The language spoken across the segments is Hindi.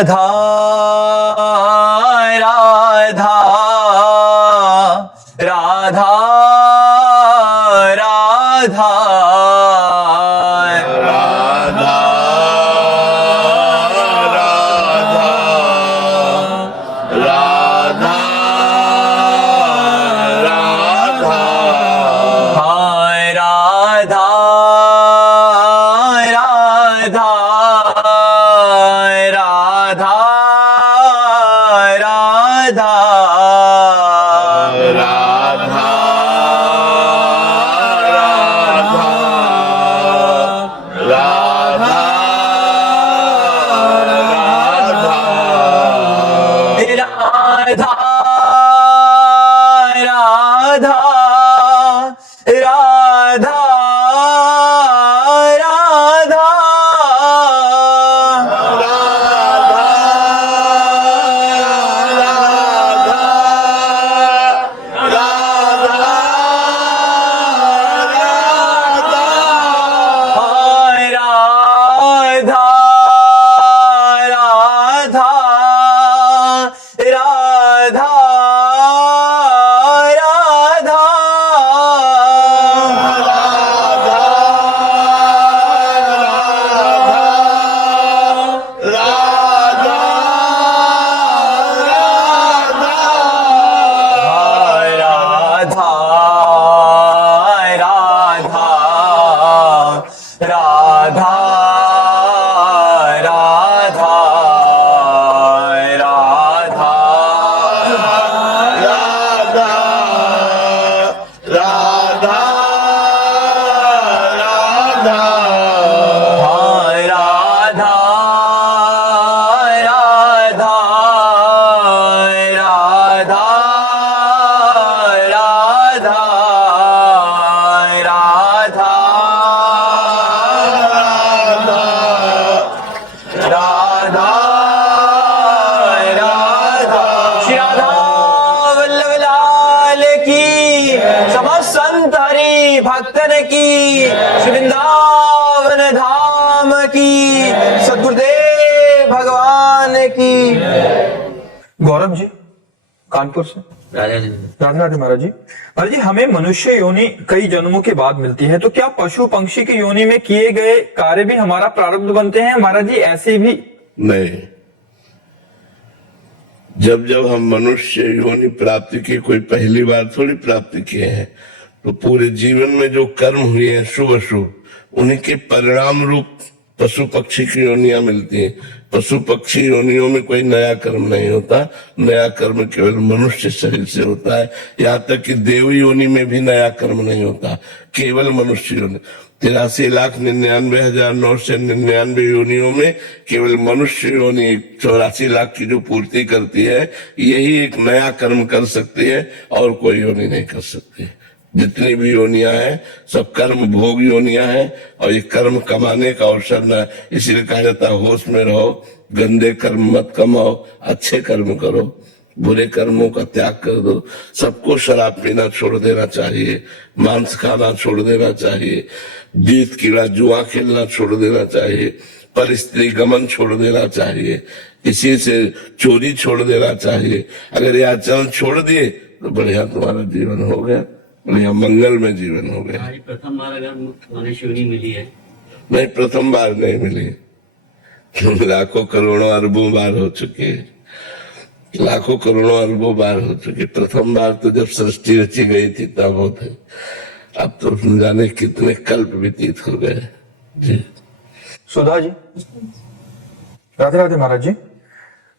राधा राधा राधा राधा राधा राधा राधा राधा हाय राधा राधा राधा राधा राधा राधा राधा राधा राधा राधा हाय राधा राधा राधा राधा हाय राधा राधा राधा राधा राधा हाय राधा राधा राधा राधा राधा राधा राधा श्री राधा वल्लभ लाल की समस्त संत हरि भक्तन की श्री वृंदावन धाम की सद्गुरुदेव भगवान की। गौरव जी कानपुर से। राधे राधे महाराज जी। महाराज जी, हमें मनुष्य योनि कई जन्मों के बाद मिलती है, तो क्या पशु पक्षी की योनि में किए गए कार्य भी हमारा प्रारब्ध बनते हैं महाराज जी? ऐसे भी नहीं, जब जब हम मनुष्य योनि प्राप्ति की कोई पहली बार थोड़ी प्राप्ति किए हैं, तो पूरे जीवन में जो कर्म हुए हैं शुभ अशुभ, उन्हीं के परिणाम रूप पशु पक्षी की योनियां मिलती हैं। पशु पक्षी योनियों में कोई नया कर्म नहीं होता, नया कर्म केवल मनुष्य शरीर से होता है। यहाँ तक कि देव योनि में भी नया कर्म नहीं होता, केवल मनुष्य योनि। 83,99,999 योनियों में केवल मनुष्य योनि 84 लाख की जो पूर्ति करती है, यही एक नया कर्म कर सकती है, और कोई योनि नहीं कर सकती। जितनी भी योनियां हैं सब कर्म भोग योनियां हैं, और ये कर्म कमाने का अवसर न, इसलिए कहा जाता है होश में रहो, गंदे कर्म मत कमाओ, अच्छे कर्म करो, बुरे कर्मों का त्याग कर दो। सबको शराब पीना छोड़ देना चाहिए, मांस खाना छोड़ देना चाहिए, जीत कीड़ा जुआ खेलना छोड़ देना चाहिए, पर स्त्री गमन छोड़ देना चाहिए, किसी से चोरी छोड़ देना चाहिए। अगर ये आचरण छोड़ दिए तो बढ़िया तुम्हारा जीवन हो गया, बढ़िया मंगल में जीवन हो गया। प्रथम बार अगर मनुष्य योनि मिली है? नहीं, प्रथम बार नहीं मिली, लाखों करोड़ों अरबों बार हो चुकी है, लाखों करोड़ों अरबों बार हो चुकी। प्रथम बार तो जब सृष्टि रची गई थी तब होते, अब तो जाने कितने कल्प व्यतीत हो गए। जी सुधा जी। राधे राधे महाराज जी।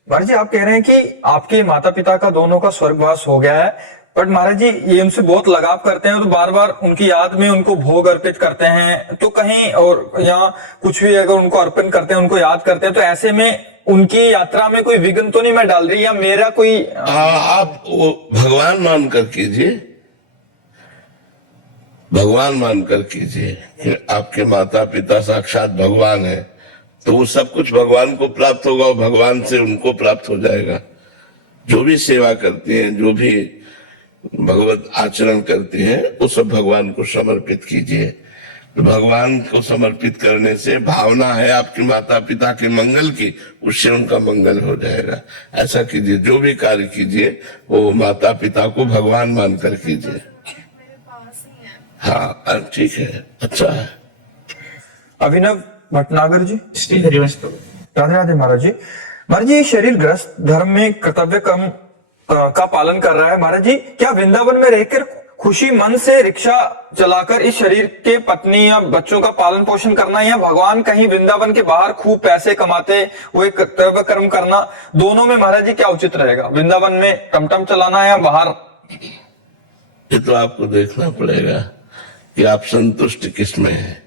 महाराज जी, आप कह रहे हैं कि आपके माता पिता का दोनों का स्वर्गवास हो गया है, बट महाराज जी ये उनसे बहुत लगाव करते हैं, तो बार बार उनकी याद में उनको भोग अर्पित करते हैं, तो कहीं और यहाँ कुछ भी अगर उनको अर्पण करते हैं, उनको याद करते हैं, तो ऐसे में उनकी यात्रा में कोई विघ्न तो नहीं मैं डाल रही, या मेरा कोई आप वो भगवान मानकर कीजिए, भगवान मानकर कीजिए कि आपके माता पिता साक्षात भगवान है, तो वो सब कुछ भगवान को प्राप्त होगा और भगवान से उनको प्राप्त हो जाएगा। जो भी सेवा करती हैं, जो भी भगवत आचरण करती हैं, वो सब भगवान को समर्पित कीजिए। तो भगवान को समर्पित करने से भावना है आपके माता पिता के मंगल की, उससे उनका मंगल हो जाएगा। ऐसा कीजिए, जो भी कार्य कीजिए वो माता पिता को भगवान मानकर कीजिए। हाँ ठीक है, अच्छा है। अभिनव भटनागर जी। श्री हरिवंश प्रभु। राधे राधे महाराज जी। महाराज जी, शरीर ग्रस्त धर्म में कर्तव्य कर्म का पालन कर रहा है। महाराज जी, क्या वृंदावन में रहकर खुशी मन से रिक्शा चलाकर इस शरीर के पत्नी या बच्चों का पालन पोषण करना, या भगवान कहीं वृंदावन के बाहर खूब पैसे कमाते हुए कर्तव्य कर्म करना, दोनों में महाराज जी क्या उचित रहेगा? वृंदावन में टमटम चलाना या बाहर? ये तो आपको देखना पड़ेगा कि आप संतुष्ट किसमें हैं।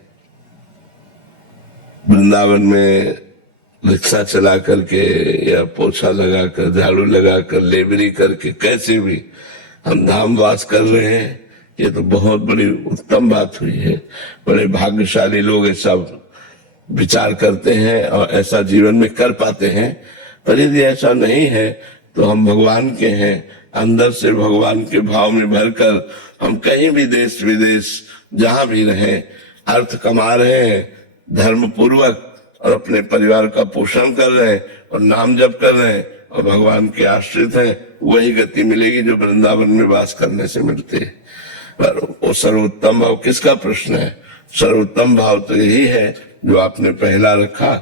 वृंदावन में रिक्शा चला करके या पोछा लगाकर, झाड़ू लगाकर, लेबरी करके, कैसे भी हम धाम वास कर रहे हैं, ये तो बहुत बड़ी उत्तम बात हुई है। बड़े भाग्यशाली लोग ऐसा विचार करते हैं और ऐसा जीवन में कर पाते हैं। पर यदि ऐसा नहीं है तो हम भगवान के हैं, अंदर से भगवान के भाव में भरकर हम कहीं भी देश विदेश जहां भी रहें अर्थ कमा रहे हैं धर्म पूर्वक, और अपने परिवार का पोषण कर रहे हैं और नाम जप कर रहे हैं और भगवान के आश्रित हैं, वही गति मिलेगी जो वृंदावन में वास करने से मिलती है। पर वो सर्वोत्तम भाव किसका प्रश्न है? सर्वोत्तम भाव तो यही है जो आपने पहला रखा।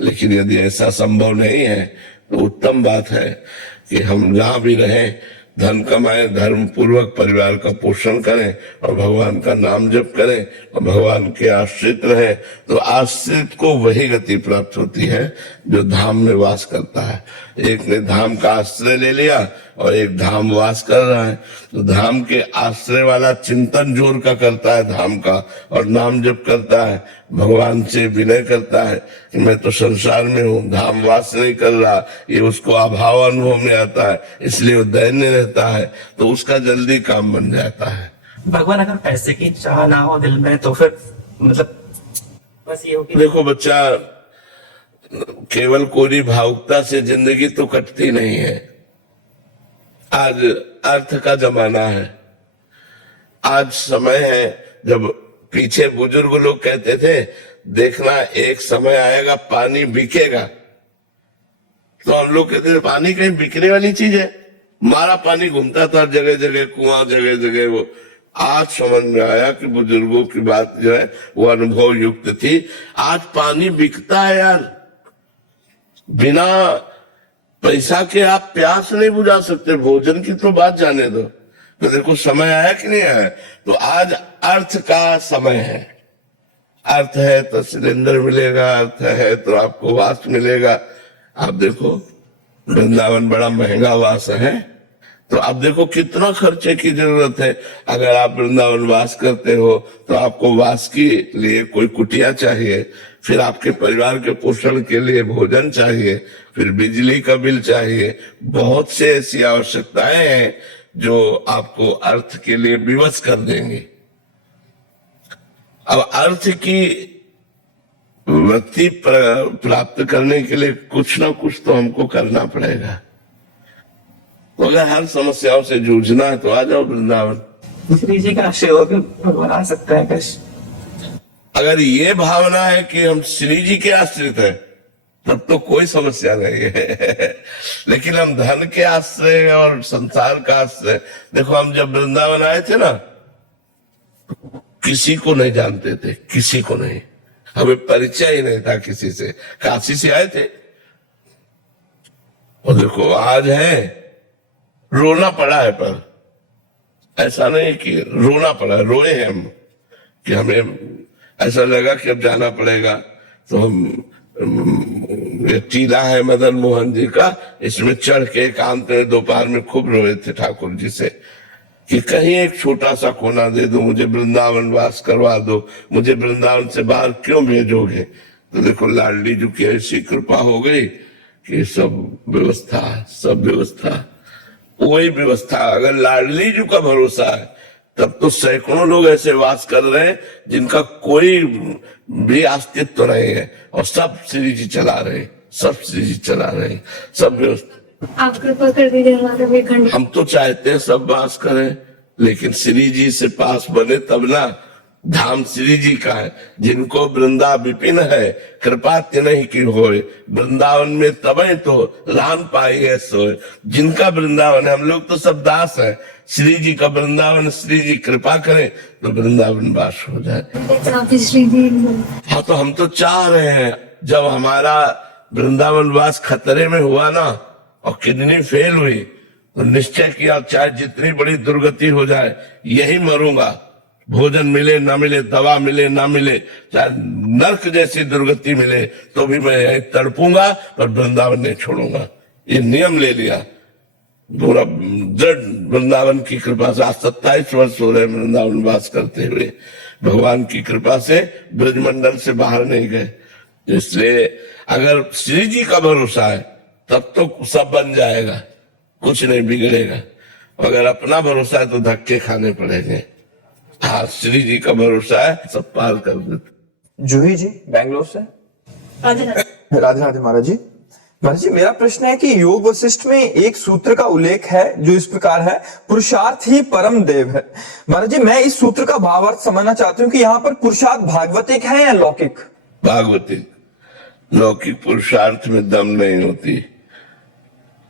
लेकिन यदि ऐसा संभव नहीं है तो उत्तम बात है कि हम जहां भी रहें धन कमाएं, धर्म पूर्वक परिवार का पोषण करें और भगवान का नाम जप करें और भगवान के आश्रित रहें। तो आश्रित को वही गति प्राप्त होती है जो धाम में वास करता है। एक ने धाम का आश्रय ले लिया और एक धाम वास कर रहा है, तो धाम के आश्रय वाला चिंतन जोर का करता है धाम का, और नाम जप करता है, भगवान से विनय करता है कि मैं तो संसार में हूँ, धाम वास नहीं कर रहा। ये उसको अभाव अनुभव में आता है, इसलिए वो दैन्य रहता है, तो उसका जल्दी काम बन जाता है। भगवान अगर पैसे की चाह ना हो दिल में तो फिर मतलब बस ये हो कि देखो बच्चा, केवल कोरी भावुकता से जिंदगी तो कटती नहीं है। आज अर्थ का जमाना है, आज समय है जब पीछे बुजुर्ग लोग कहते थे देखना एक समय आएगा पानी बिकेगा, तो हम लोग कहते थे पानी कहीं बिकने वाली चीज है? मारा पानी घूमता था जगह जगह, कुआं जगह जगह। वो आज समझ में आया कि बुजुर्गों की बात जो है वो अनुभव युक्त थी। आज पानी बिकता है यार, बिना पैसा के आप प्यास नहीं बुझा सकते, भोजन की तो बात जाने दो। तो देखो समय आया कि नहीं आया? तो आज अर्थ का समय है। अर्थ है तो सिलेंडर मिलेगा, अर्थ है तो आपको वास मिलेगा। आप देखो वृंदावन बड़ा महंगा वास है, तो आप देखो कितना खर्चे की जरूरत है। अगर आप वृंदावन वास करते हो तो आपको वास के लिए कोई कुटिया चाहिए, फिर आपके परिवार के पोषण के लिए भोजन चाहिए, फिर बिजली का बिल चाहिए। बहुत से ऐसी आवश्यकताएं हैं जो आपको अर्थ के लिए विवश कर देंगे। अब अर्थ की वृत्ति प्राप्त करने के लिए कुछ ना कुछ तो हमको करना पड़ेगा। तो अगर हर समस्याओं से जूझना है तो आ जाओ वृंदावन। श्री जी का आश्रय हो भगवान आ सकता है कैसे? अगर ये भावना है कि हम श्री जी के आश्रित हैं तब तो कोई समस्या नहीं है। लेकिन हम धन के आश्रय और संसार का आश्रय, देखो हम जब वृंदावन आए थे ना, किसी को नहीं जानते थे, किसी को नहीं, हमें परिचय ही नहीं था किसी से। काशी से आए थे और देखो आज है, रोना पड़ा है, पर ऐसा नहीं कि रोना पड़ा, रोए हैं हम कि हमें ऐसा लगा कि अब जाना पड़ेगा। तो हम ये टीला है मदन मोहन जी का, इसमें चढ़ के एकांत में दोपहर में खूब रोए थे ठाकुर जी से कि कहीं एक छोटा सा कोना दे दो, मुझे वृंदावन वास करवा दो, मुझे वृंदावन से बाहर क्यों भेजोगे? तो देखो लाडली जी की ऐसी कृपा हो गई कि सब व्यवस्था वही व्यवस्था। अगर लाडली जी का भरोसा है तब तो सैकड़ों लोग ऐसे वास कर रहे हैं जिनका कोई भी अस्तित्व नहीं है और सब श्री जी चला रहे हैं, सब श्री जी चला रहे हैं, सब व्यवस्था। आप कृपा कर दीजिए हमारे भी खंड। हम तो चाहते हैं सब वास करें, लेकिन श्री जी से पास बने तब ना, धाम श्री जी का है। जिनको वृंदा विपिन है, कृपा तिन्हि की होय, वृंदावन में तबे तो राम पाए सोए। जिनका वृंदावन है, हम लोग तो सब दास हैं, श्री जी का वृंदावन, श्री जी कृपा करें तो वृंदावन वास हो जाए। हाँ, तो हम तो चाह रहे हैं, जब हमारा वृंदावन वास खतरे में हुआ ना और किडनी फेल हुई, तो निश्चय किया चाहे जितनी बड़ी दुर्गति हो जाए यही मरूंगा, भोजन मिले ना मिले, दवा मिले ना मिले, चाहे नरक जैसी दुर्गति मिले तो भी मैं तड़पूंगा, पर वृंदावन नहीं छोड़ूंगा। ये नियम ले लिया पूरा दृढ़। वृंदावन की कृपा से आज 27 वर्ष हो रहे वृंदावन वास करते हुए, भगवान की कृपा से ब्रजमंडल से बाहर नहीं गए। इसलिए अगर श्री जी का भरोसा है तब तो सब बन जाएगा, कुछ नहीं बिगड़ेगा। अगर अपना भरोसा है तो धक्के खाने पड़ेंगे। हाँ, श्री जी का भरोसा है, सब पार कर देते। जूही जी बेंगलोर से। राधे राधे। राधे राधे महाराज जी। महाराज जी, मेरा प्रश्न है कि योग वशिष्ठ में एक सूत्र का उल्लेख है जो इस प्रकार है, पुरुषार्थ ही परम देव है। महाराज जी, मैं इस सूत्र का भावार्थ समझना चाहती हूँ कि यहाँ पर पुरुषार्थ भागवतिक है या लौकिक? भागवतिक। लौकिक पुरुषार्थ में दम नहीं होती।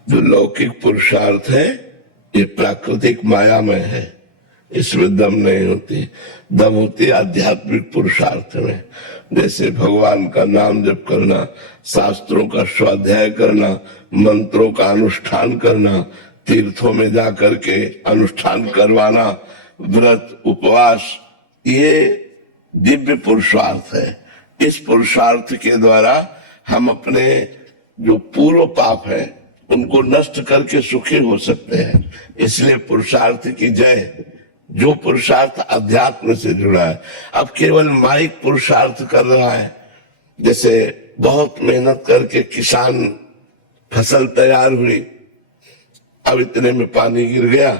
जो लौकिक पुरुषार्थ है ये प्राकृतिक मायामय है, इसमें दम नहीं होती। दम होती आध्यात्मिक पुरुषार्थ में, जैसे भगवान का नाम जप करना, शास्त्रों का स्वाध्याय करना, मंत्रों का अनुष्ठान करना, तीर्थों में जा करके अनुष्ठान करवाना, व्रत उपवास, ये दिव्य पुरुषार्थ है। इस पुरुषार्थ के द्वारा हम अपने जो पूर्व पाप है उनको नष्ट करके सुखी हो सकते हैं। इसलिए पुरुषार्थ की जय। जो पुरुषार्थ अध्यात्म से जुड़ा है, अब केवल माइक पुरुषार्थ कर रहा है, जैसे बहुत मेहनत करके किसान फसल तैयार हुई, अब इतने में पानी गिर गया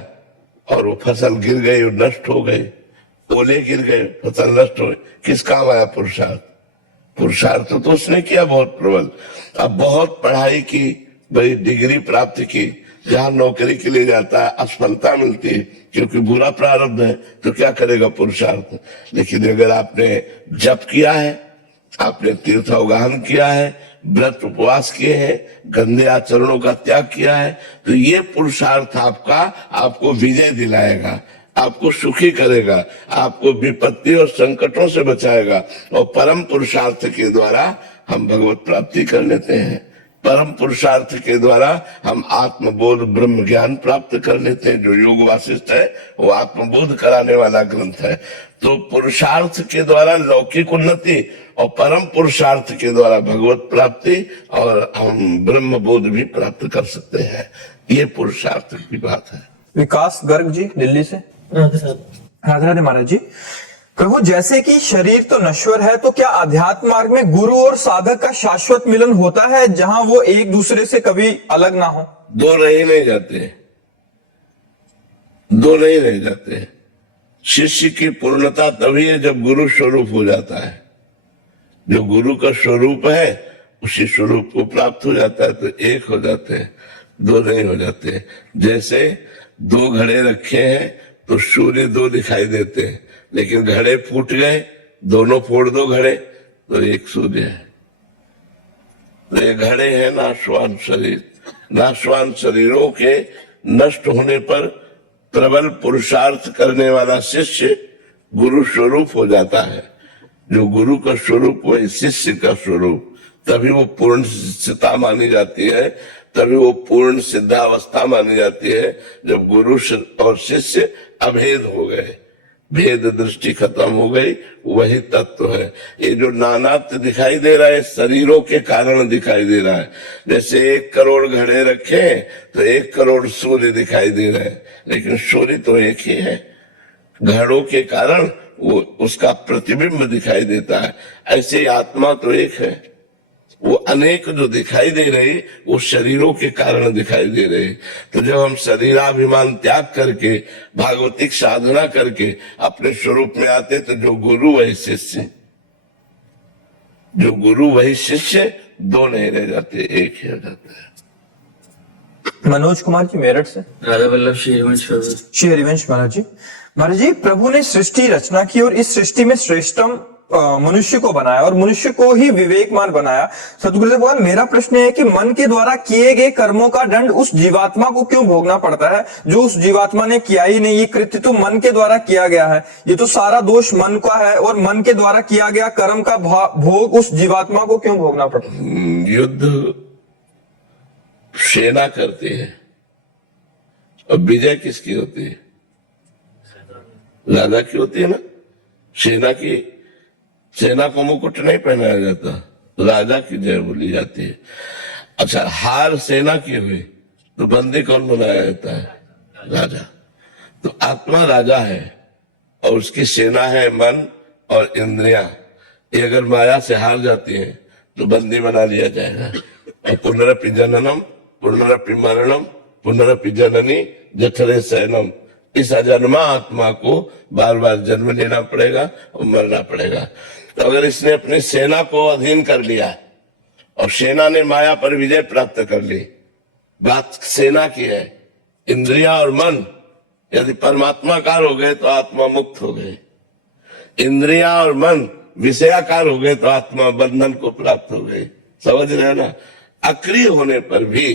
और वो फसल गिर गई और नष्ट हो गई, ओले गिर गए, फसल नष्ट हो गई, किस काम आया पुरुषार्थ? पुरुषार्थ तो उसने किया बहुत प्रबल। अब बहुत पढ़ाई की, बड़ी डिग्री प्राप्त की, जहां नौकरी के लिए जाता है असफलता मिलती है क्योंकि बुरा प्रारब्ध है, तो क्या करेगा पुरुषार्थ? लेकिन अगर आपने जप किया है, आपने तीर्थावगाहन किया है, व्रत उपवास किए हैं, गंदे आचरणों का त्याग किया है, तो ये पुरुषार्थ आपको विजय दिलाएगा, आपको सुखी करेगा, आपको विपत्ति और संकटों से बचाएगा। और परम पुरुषार्थ के द्वारा हम भगवत प्राप्ति कर लेते हैं। परम पुरुषार्थ के द्वारा हम आत्मबोध ब्रह्म ज्ञान प्राप्त कर लेते हैं। जो योग वासिष्ठ है वो आत्मबोध कराने वाला ग्रंथ है। तो पुरुषार्थ के द्वारा लौकिक उन्नति और परम पुरुषार्थ के द्वारा भगवत प्राप्ति और हम ब्रह्म बोध भी प्राप्त कर सकते हैं। ये पुरुषार्थ की बात है। विकास गर्ग जी दिल्ली से। राधे राधे। राधे राधे महाराज जी। प्रभु, जैसे कि शरीर तो नश्वर है, तो क्या अध्यात्म मार्ग में गुरु और साधक का शाश्वत मिलन होता है जहां वो एक दूसरे से कभी अलग ना हो? दो रह नहीं जाते, दो नहीं रह जाते। शिष्य की पूर्णता तभी है जब गुरु स्वरूप हो जाता है। जो गुरु का स्वरूप है उसी स्वरूप को प्राप्त हो जाता है, तो एक हो जाते हैं, दो नहीं हो जाते। जैसे दो घड़े रखे हैं तो सूर्य दो दिखाई देते हैं, लेकिन घड़े फूट गए, दोनों फोड़ दो घड़े तो एक सूर्य है। तो ये घड़े हैं नाशवान शरीर। नाशवान शरीरों के नष्ट होने पर प्रबल पुरुषार्थ करने वाला शिष्य गुरु स्वरूप हो जाता है। जो गुरु का स्वरूप वही शिष्य का स्वरूप, तभी वो पूर्ण सिद्धता मानी जाती है, तभी वो पूर्ण सिद्धावस्था मानी जाती है जब गुरु और शिष्य अभेद हो गए, भेद दृष्टि खत्म हो गई, वही तत्व है। ये जो नानात्व दिखाई दे रहा है शरीरों के कारण दिखाई दे रहा है। जैसे 1 करोड़ घड़े रखे हैं तो 1 करोड़ सूर्य दिखाई दे रहे हैं, लेकिन सूर्य तो एक ही है। घड़ों के कारण वो उसका प्रतिबिंब दिखाई देता है। ऐसे ही आत्मा तो एक है, वो अनेक जो दिखाई दे रही वो शरीरों के कारण दिखाई दे रहे। तो जब हम शरीराभिमान त्याग करके भागवतिक साधना करके अपने स्वरूप में आते, तो जो गुरु वही शिष्य, जो गुरु वही शिष्य, दो नहीं रह जाते, एक ही हो जाते हैं। मनोज कुमार जी मेरठ से। राधा वल्लभ श्री हरिवंश। श्री हरिवंश महाराज जी। महाराज जी, प्रभु ने सृष्टि रचना की और इस सृष्टि में श्रेष्ठतम मनुष्य को बनाया और मनुष्य को ही विवेकमान बनाया। सतगुरुदेव भगवान, मेरा प्रश्न है कि मन के द्वारा किए गए कर्मों का दंड उस जीवात्मा को क्यों भोगना पड़ता है जो उस जीवात्मा ने किया ही नहीं? ये कृत्य तो मन के द्वारा किया गया है, ये तो सारा दोष मन का है और मन के द्वारा किया गया कर्म का भोग उस जीवात्मा को क्यों भोगना पड़ता है? युद्ध सेना करती है और विजय किसकी होती है? राजा की होती है ना। सेना को मुकुट नहीं पहनाया जाता, राजा की जय बोली जाती है। अच्छा, हार सेना की हुई तो बंदी कौन बनाया जाता है? राजा। तो आत्मा राजा है और उसकी सेना है मन और इंद्रियां। ये अगर माया से हार जाती है तो बंदी बना लिया जाएगा। और पुनरपि जननम पुनरपि मरणम पुनरपि जननी जठरे शयनम, इस अजन्मा आत्मा को बार बार जन्म लेना पड़ेगा और मरना पड़ेगा। तो अगर इसने अपनी सेना को अधीन कर लिया और सेना ने माया पर विजय प्राप्त कर ली, बात सेना की है। इंद्रिया और मन यदि परमात्माकार हो गए तो आत्मा मुक्त हो गए, इंद्रिया और मन विषयाकार हो गए तो आत्मा बंधन को प्राप्त हो गई। समझ रहे हैं ना। अक्रिय होने पर भी,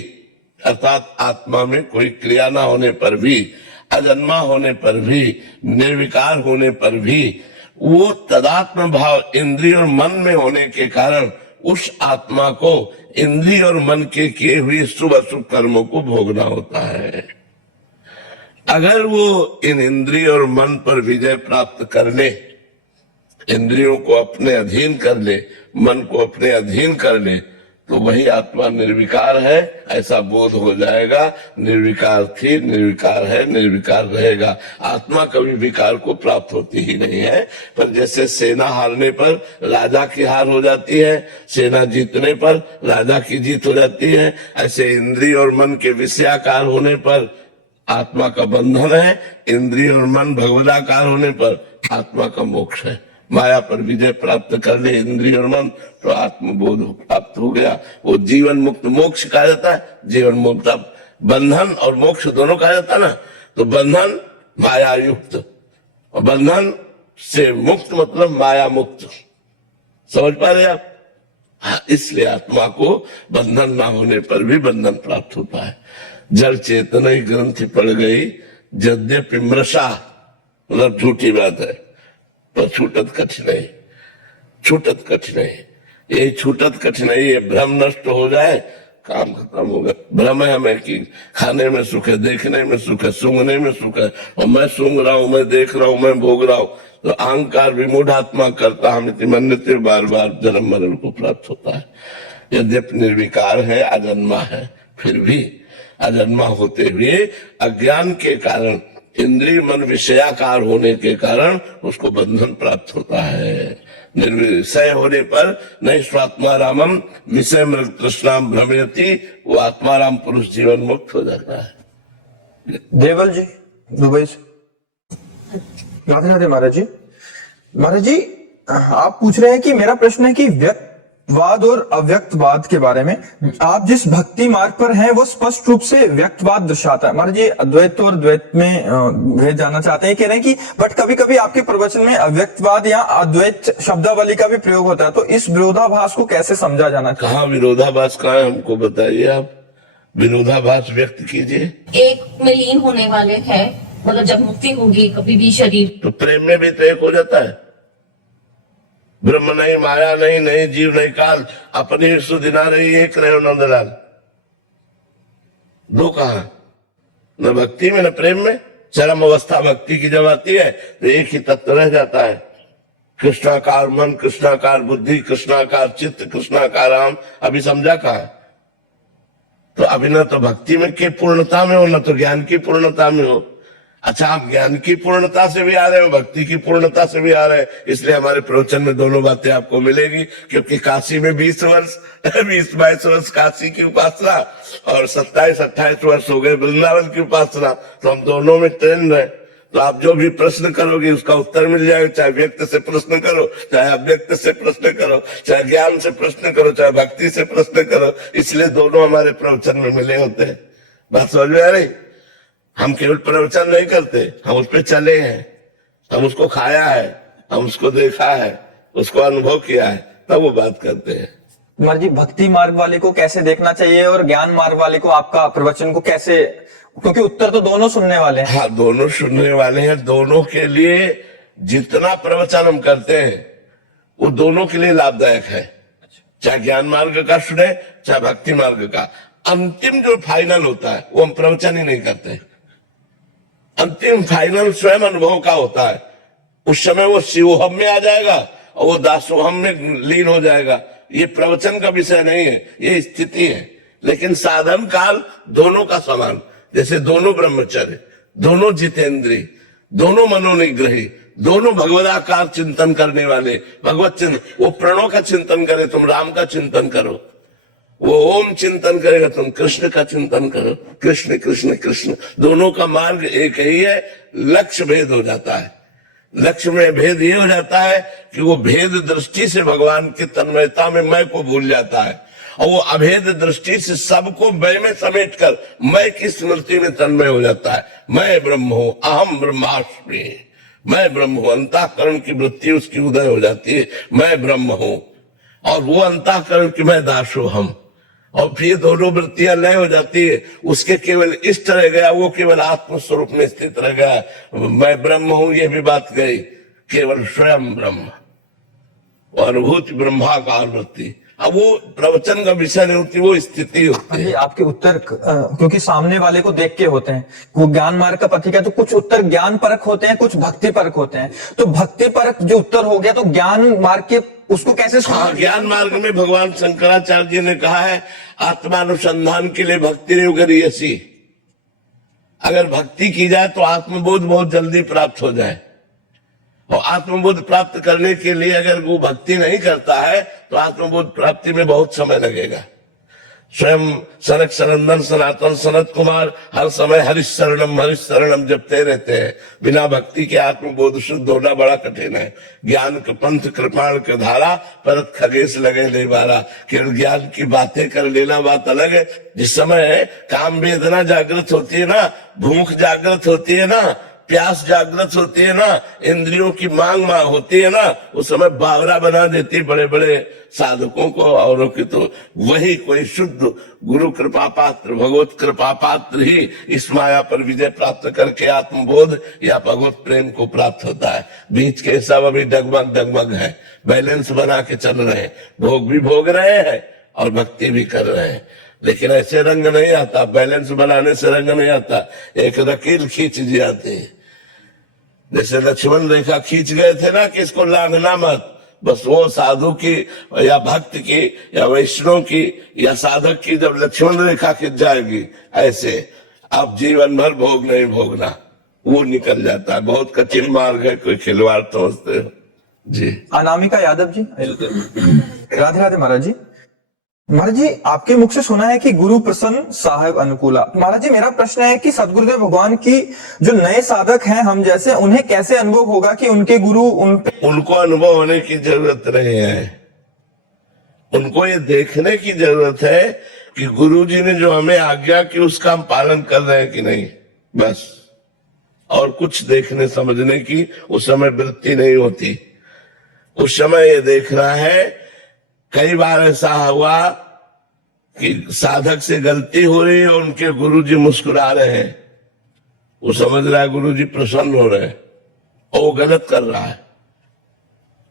अर्थात आत्मा में कोई क्रिया ना होने पर भी, अजन्मा होने पर भी, निर्विकार होने पर भी, वो तदात्म भाव इंद्रिय और मन में होने के कारण उस आत्मा को इंद्रिय और मन के किए हुए शुभ अशुभ कर्मों को भोगना होता है। अगर वो इन इंद्रिय और मन पर विजय प्राप्त कर ले, इंद्रियों को अपने अधीन कर ले, मन को अपने अधीन कर ले, तो वही आत्मा निर्विकार है ऐसा बोध हो जाएगा। निर्विकार थी, निर्विकार है, निर्विकार रहेगा। आत्मा कभी विकार को प्राप्त होती ही नहीं है। पर जैसे सेना हारने पर राजा की हार हो जाती है, सेना जीतने पर राजा की जीत हो जाती है, ऐसे इंद्रिय और मन के विषयाकार होने पर आत्मा का बंधन है, इंद्रिय और मन भगवदाकार होने पर आत्मा का मोक्ष है। माया पर विजय प्राप्त कर ले इंद्रिय और मन तो आत्मबोध प्राप्त हो गया, वो जीवन मुक्त मोक्ष कहा जाता है। जीवन मुक्त, बंधन और मोक्ष दोनों कहा जाता है ना। तो बंधन माया युक्त और बंधन से मुक्त मतलब माया मुक्त। समझ पा रहे आप? हाँ, इसलिए आत्मा को बंधन ना होने पर भी बंधन प्राप्त होता है। जड़ चेतना ही ग्रंथि पड़ गई यद्यपि मृषा, मतलब झूठी बात है, पर छूटत कठिनाई, छूटत कठिनाई। यही छूटत कठिनाई, ये भ्रम नष्ट हो जाए काम खत्म होगा। भ्रम है हमें कि खाने में सुख है, देखने में सुख है, सूंघने में सुख है, और मैं सूंघ रहा हूं, मैं देख रहा हूं, मैं भोग रहा हूं। तो अहंकार विमूढ़ आत्मा करता हम मन्यते बार बार जन्म मरण को प्राप्त होता है। यद्यपि निर्विकार है, अजन्मा है, फिर भी अजन्मा होते हुए अज्ञान के कारण, इंद्रिय मन विषयाकार होने के कारण उसको बंधन प्राप्त होता है। निर्विषय होने पर नहीं स्वात्मारामम विषय मृग तृष्णाम भ्रमयति, वो आत्माराम पुरुष जीवन मुक्त हो जाता है। देवल जी दुबई से। राधे राधे महाराज जी। महाराज जी, आप पूछ रहे हैं कि मेरा प्रश्न है कि व्यक्तवाद और अव्यक्तवाद के बारे में। आप जिस भक्ति मार्ग पर हैं वो स्पष्ट रूप से व्यक्तवाद दर्शाता है। महाराज जी, अद्वैत और द्वैत में भेद जानना चाहते हैं, कह रहे हैं कि बट कभी कभी आपके प्रवचन में अव्यक्तवाद या अद्वैत शब्दावली का भी प्रयोग होता है, तो इस विरोधाभास को कैसे समझा जाना चाहिए? कहाँ विरोधाभास कहाँ है, हमको बताइए आप। विरोधाभास व्यक्त कीजिए। एक में लीन होने वाले हैं, मतलब जब मुक्ति होगी कभी भी शरीर, तो प्रेम में भी तो एक हो जाता है। ब्रह्म नहीं, माया नहीं, नहीं जीव नहीं काल, अपनी सुधि ना रही, एक रहे नंदलाल। दो कहा, न भक्ति में न प्रेम में। चरम अवस्था भक्ति की जब आती है तो एक ही तत्व रह जाता है, कृष्णाकार मन, कृष्णाकार बुद्धि, कृष्णाकार चित्त, कृष्णाकार आम। अभी समझा कहा? तो अभी न तो भक्ति में की पूर्णता में हो, न तो ज्ञान की पूर्णता में हो। अच्छा, आप ज्ञान की पूर्णता से भी आ रहे हो, भक्ति की पूर्णता से भी आ रहे हैं, इसलिए हमारे प्रवचन में दोनों बातें आपको मिलेगी। क्योंकि काशी में 20-22 वर्ष काशी की उपासना और 27-28 वर्ष हो गए वृंदावन की उपासना, तो हम दोनों में ट्रेंड है। तो आप जो भी प्रश्न करोगे उसका उत्तर मिल जाएगा। चाहे व्यक्त से प्रश्न करो, चाहे अव्यक्त से प्रश्न करो, चाहे ज्ञान से प्रश्न करो, चाहे भक्ति से प्रश्न करो, इसलिए दोनों हमारे प्रवचन में मिले होते हैं। बात समझ में आ रही? हम केवल प्रवचन नहीं करते, हम उस पर चले हैं। हम उसको खाया है, हम उसको देखा है, उसको अनुभव किया है, तब वो बात करते हैं। महाराज जी, भक्ति मार्ग वाले को कैसे देखना चाहिए और ज्ञान मार्ग वाले को आपका प्रवचन को कैसे, क्योंकि उत्तर तो दोनों सुनने वाले हैं। हाँ, दोनों सुनने वाले हैं। दोनों के लिए जितना प्रवचन हम करते हैं वो दोनों के लिए लाभदायक है, चाहे ज्ञान मार्ग का सुने चाहे भक्ति मार्ग का। अंतिम जो फाइनल होता है वो हम प्रवचन ही नहीं करते, अंतिम फाइनल स्वयं अनुभव का होता है। उस समय वो शिवोहम में आ जाएगा और वो दासोहम में लीन हो जाएगा। ये प्रवचन का विषय नहीं है, ये स्थिति है। लेकिन साधन काल दोनों का समान, जैसे दोनों ब्रह्मचर्य, दोनों जितेंद्री, दोनों मनोनिग्रही, दोनों भगवदाकार चिंतन करने वाले, भगवत चिंतन, वो प्रणव का चिंतन करे तुम राम का चिंतन करो, वो ओम चिंतन करेगा तुम कृष्ण का चिंतन करो, कृष्ण कृष्ण कृष्ण, दोनों का मार्ग एक ही है। लक्ष्य भेद हो जाता है, लक्ष्य में भेद ये हो जाता है कि वो भेद दृष्टि से भगवान की तन्मयता में मैं को भूल जाता है, और वो अभेद दृष्टि से सबको मैं में समेट कर मैं की स्मृति में तन्मय हो जाता है। मैं ब्रह्म हूं, अहम ब्रह्मास्मि, मैं ब्रह्म हूं। अंतःकरण की वृत्ति उसकी उदय हो जाती है, मैं ब्रह्म हूं, और वो अंतःकरण की मैं दासो हम, और फिर दोनों वृत्तियां लय हो जाती है। उसके केवल इष्ट रह गया, वो केवल आत्म स्वरूप में स्थित रह गया, मैं ब्रह्म हूं, ये भी बात गई, केवल स्वयं ब्रह्म, अनुभूति ब्रह्माकार वृत्ति। अब वो प्रवचन का विषय नहीं होती, वो स्थिति होती है। आपके उत्तर क्योंकि सामने वाले को देख के होते हैं, वो ज्ञान मार्ग का पथिक है, तो कुछ उत्तर ज्ञान परक होते हैं, कुछ भक्ति परक होते हैं। तो भक्ति परक जो उत्तर हो गया, तो ज्ञान मार्ग के उसको कैसे हाँ, ज्ञान मार्ग में भगवान शंकराचार्य जी ने कहा है आत्मानुसंधान के लिए भक्ति युगरीयसी। अगर भक्ति की जाए तो आत्मबोध बहुत जल्दी प्राप्त हो जाए, और आत्मबोध प्राप्त करने के लिए अगर वो भक्ति नहीं करता है तो आत्मबोध प्राप्ति में बहुत समय लगेगा। स्वयं सनक सनंदन सनातन सनत कुमार हर समय हरिशरणम जपते रहते हैं। बिना भक्ति के आत्मबोध शुद्ध होना बड़ा कठिन है। ज्ञान के पंथ कृपाण के धारा परत खगेश लगे ले बारा। केवल ज्ञान की बातें कर लेना बात अलग है। जिस समय काम वेदना जागृत होती है ना, भूख जागृत होती है ना, प्यास जागृत होती है ना, इंद्रियों की मांग होती है ना, उस समय बावरा बना देती बड़े बड़े साधकों को औरों की। तो वही कोई शुद्ध गुरु कृपा पात्र, भगवत कृपा पात्र ही इस माया पर विजय प्राप्त करके आत्मबोध या भगवत प्रेम को प्राप्त होता है। बीच के सब अभी डगमग डगमग है, बैलेंस बना के चल रहे हैं, भोग भी भोग रहे हैं और भक्ति भी कर रहे हैं, लेकिन ऐसे रंग नहीं आता। बैलेंस बनाने से रंग नहीं आता, एक रकील खींच दी जाती है। जैसे लक्ष्मण रेखा खींच गए थे ना कि इसको लांघना मत, बस वो साधु की या भक्त की या वैष्णव की या साधक की जब लक्ष्मण रेखा खींच जाएगी, ऐसे अब जीवन भर भोग नहीं भोगना, वो निकल जाता है। बहुत कठिन मार्ग है, कोई खिलवाड़ समझते हो जी। अनामिका यादव जी, राधे राधे महाराज जी। महाराज जी, आपके मुख से सुना है कि गुरु प्रसन्न साहेब अनुकूला। महाराज जी, मेरा प्रश्न है कि सदगुरुदेव भगवान की जो नए साधक हैं हम जैसे, उन्हें कैसे अनुभव होगा कि उनके गुरु उनको अनुभव होने की जरूरत नहीं है। उनको ये देखने की जरूरत है कि गुरु जी ने जो हमें आज्ञा की उसका हम पालन कर रहे हैं कि नहीं, बस। और कुछ देखने समझने की उस समय वृत्ति नहीं होती। उस समय ये देखना है, कई बार ऐसा हुआ कि साधक से गलती हो रही है, उनके गुरुजी मुस्कुरा रहे हैं, वो समझ रहा है गुरुजी प्रसन्न हो रहे हैं, और वो गलत कर रहा है।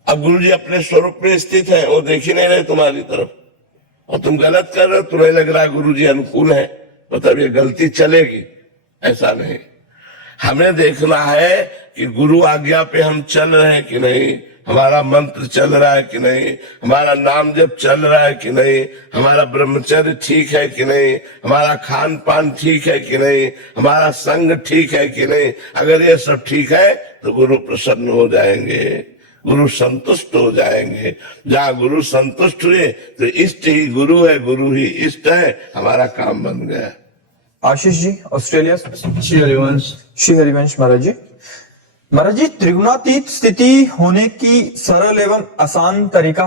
अब गुरुजी अपने स्वरूप में स्थित है, वो देख ही नहीं रहे तुम्हारी तरफ, और तुम गलत कर रहे हो, तुम्हें लग रहा है गुरुजी अनुकूल है, मतलब ये गलती चलेगी। ऐसा नहीं, हमें देखना है कि गुरु आज्ञा पे हम चल रहे हैं कि नहीं, हमारा मंत्र चल रहा है कि नहीं, हमारा नाम जब चल रहा है कि नहीं, हमारा ब्रह्मचर्य ठीक है कि नहीं, हमारा खान पान ठीक है कि नहीं, हमारा संग ठीक है कि नहीं। अगर ये सब ठीक है तो गुरु प्रसन्न हो जाएंगे, गुरु संतुष्ट हो जाएंगे। जहाँ गुरु संतुष्ट हुए तो इष्ट ही गुरु है, गुरु ही इष्ट है, हमारा काम बन गया। आशीष जी, ऑस्ट्रेलिया से। श्री हरिवंश। श्री हरिवंश महाराज जी। महाराज जी, त्रिगुणातीत स्थिति होने की सरल एवं आसान तरीका।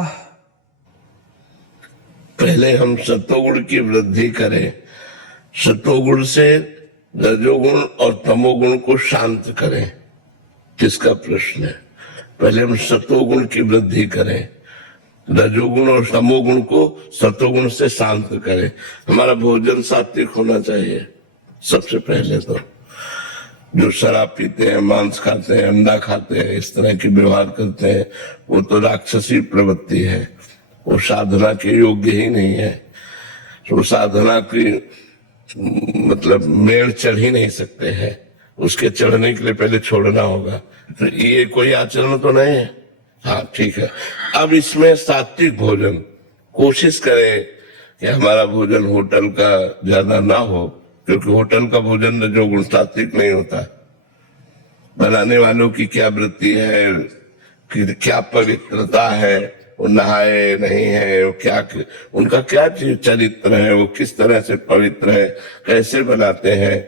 पहले हम सत्वगुण की वृद्धि करें, सत्वगुण से रजोगुण और तमोगुण को शांत करें, किसका प्रश्न है? पहले हम सतोगुण की वृद्धि करें, रजोगुण और तमोगुण को सतोगुण से शांत करें। हमारा भोजन सात्विक होना चाहिए सबसे पहले तो। जो शराब पीते हैं, मांस खाते हैं, अंडा खाते हैं, इस तरह के व्यवहार करते हैं, वो तो राक्षसी प्रवृत्ति है, वो साधना के योग्य ही नहीं है। तो साधना की मतलब मेड़ चढ़ ही नहीं सकते हैं, उसके चढ़ने के लिए पहले छोड़ना होगा। तो ये कोई आचरण तो नहीं है। हाँ ठीक है। अब इसमें सात्विक भोजन, कोशिश करें कि हमारा भोजन होटल का ज्यादा ना हो, क्योंकि होटल का भोजन रजोगुण सात्विक नहीं होता। बनाने वालों की क्या वृत्ति है, कि क्या पवित्रता है, वो नहाए नहीं है, वो क्या उनका क्या चरित्र है, वो किस तरह से पवित्र है, कैसे बनाते हैं,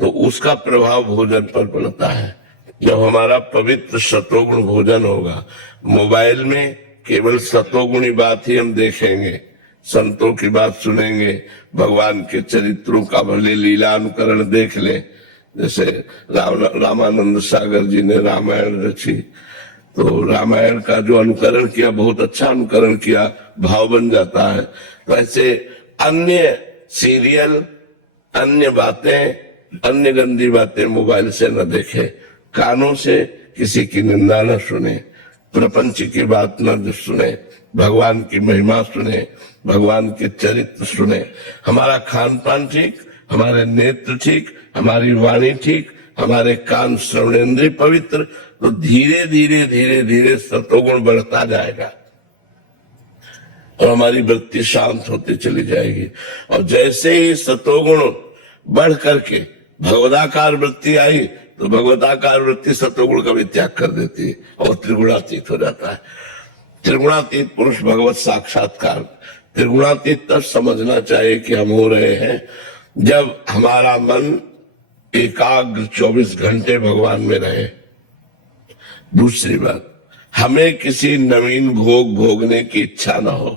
तो उसका प्रभाव भोजन पर पड़ता है। जब हमारा पवित्र सतोगुण भोजन होगा, मोबाइल में केवल सतोगुणी बात ही हम देखेंगे, संतों की बात सुनेंगे, भगवान के चरित्रों का भले लीला अनुकरण देख ले। जैसे रामानंद सागर जी ने रामायण रची, तो रामायण का जो अनुकरण किया, बहुत अच्छा अनुकरण किया, भाव बन जाता है। तो ऐसे अन्य सीरियल, अन्य बातें, अन्य गंदी बातें मोबाइल से न देखे, कानों से किसी की निंदा न सुने, प्रपंच की बात न सुने, भगवान की महिमा सुने, भगवान के चरित्र सुने। हमारा खान पान ठीक, हमारे नेत्र ठीक, हमारी वाणी ठीक, हमारे कान श्रवणेन्द्रिय पवित्र, तो धीरे धीरे धीरे धीरे सतोगुण बढ़ता जाएगा और हमारी वृत्ति शांत होती चली जाएगी। और जैसे ही सतोगुण बढ़ करके भगवदाकार वृत्ति आई, तो भगवदाकार वृत्ति सतोगुण का भी त्याग कर देती है और त्रिगुणातीत हो जाता है। त्रिगुणातीत पुरुष भगवत साक्षात्कार। त्रिगुणातीत तब समझना चाहिए कि हम हो रहे हैं जब हमारा मन एकाग्र 24 घंटे भगवान में रहे। दूसरी बात, हमें किसी नवीन भोग भोगने की इच्छा ना हो,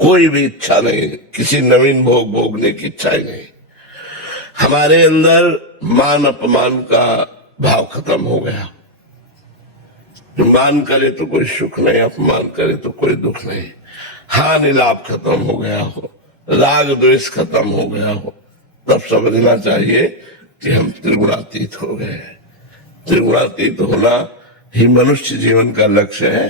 कोई भी इच्छा नहीं, किसी नवीन भोग भोगने की इच्छा ही नहीं। हमारे अंदर मान अपमान का भाव खत्म हो गया। मान करे तो कोई सुख नहीं, अपमान करे तो कोई दुख नहीं। हानि लाभ खत्म हो गया हो, राग द्वेष खत्म हो गया हो, तब समझना चाहिए कि हम त्रिगुणातीत हो गए हैं। त्रिगुणातीत होना ही मनुष्य जीवन का लक्ष्य है।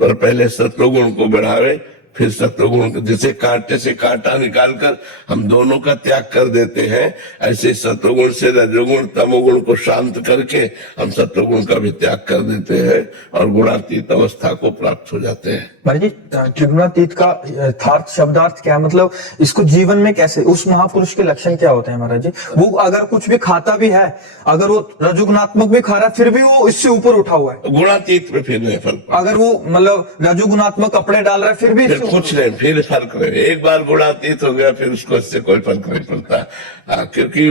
पर पहले सत्वगुण को बढ़ावे, फिर सत्वगुण को, जैसे कांटे से कांटा निकालकर हम दोनों का त्याग कर देते हैं, ऐसे सत्वगुण से रजोगुण तमोगुण को शांत करके हम सत्वगुण का भी त्याग कर देते हैं और गुणातीत अवस्था को प्राप्त हो जाते हैं। महाराज जी, त्रिगुणातीत का यथार्थ शब्दार्थ क्या, मतलब इसको जीवन में कैसे, उस महापुरुष के लक्षण क्या होते हैं महाराज जी? वो अगर कुछ भी खाता भी है, अगर वो रजोगुणात्मक भी खा रहा है, फिर भी वो इससे ऊपर उठा हुआ है। गुणातीत में फिर नहीं फर्क। अगर वो मतलब रजोगुणात्मक कपड़े डाल रहा है, फिर भी कुछ नहीं, फिर फर्क नहीं। एक बार गुणातीत हो गया, फिर उसको इससे कोई फर्क नहीं पड़ता। क्योंकि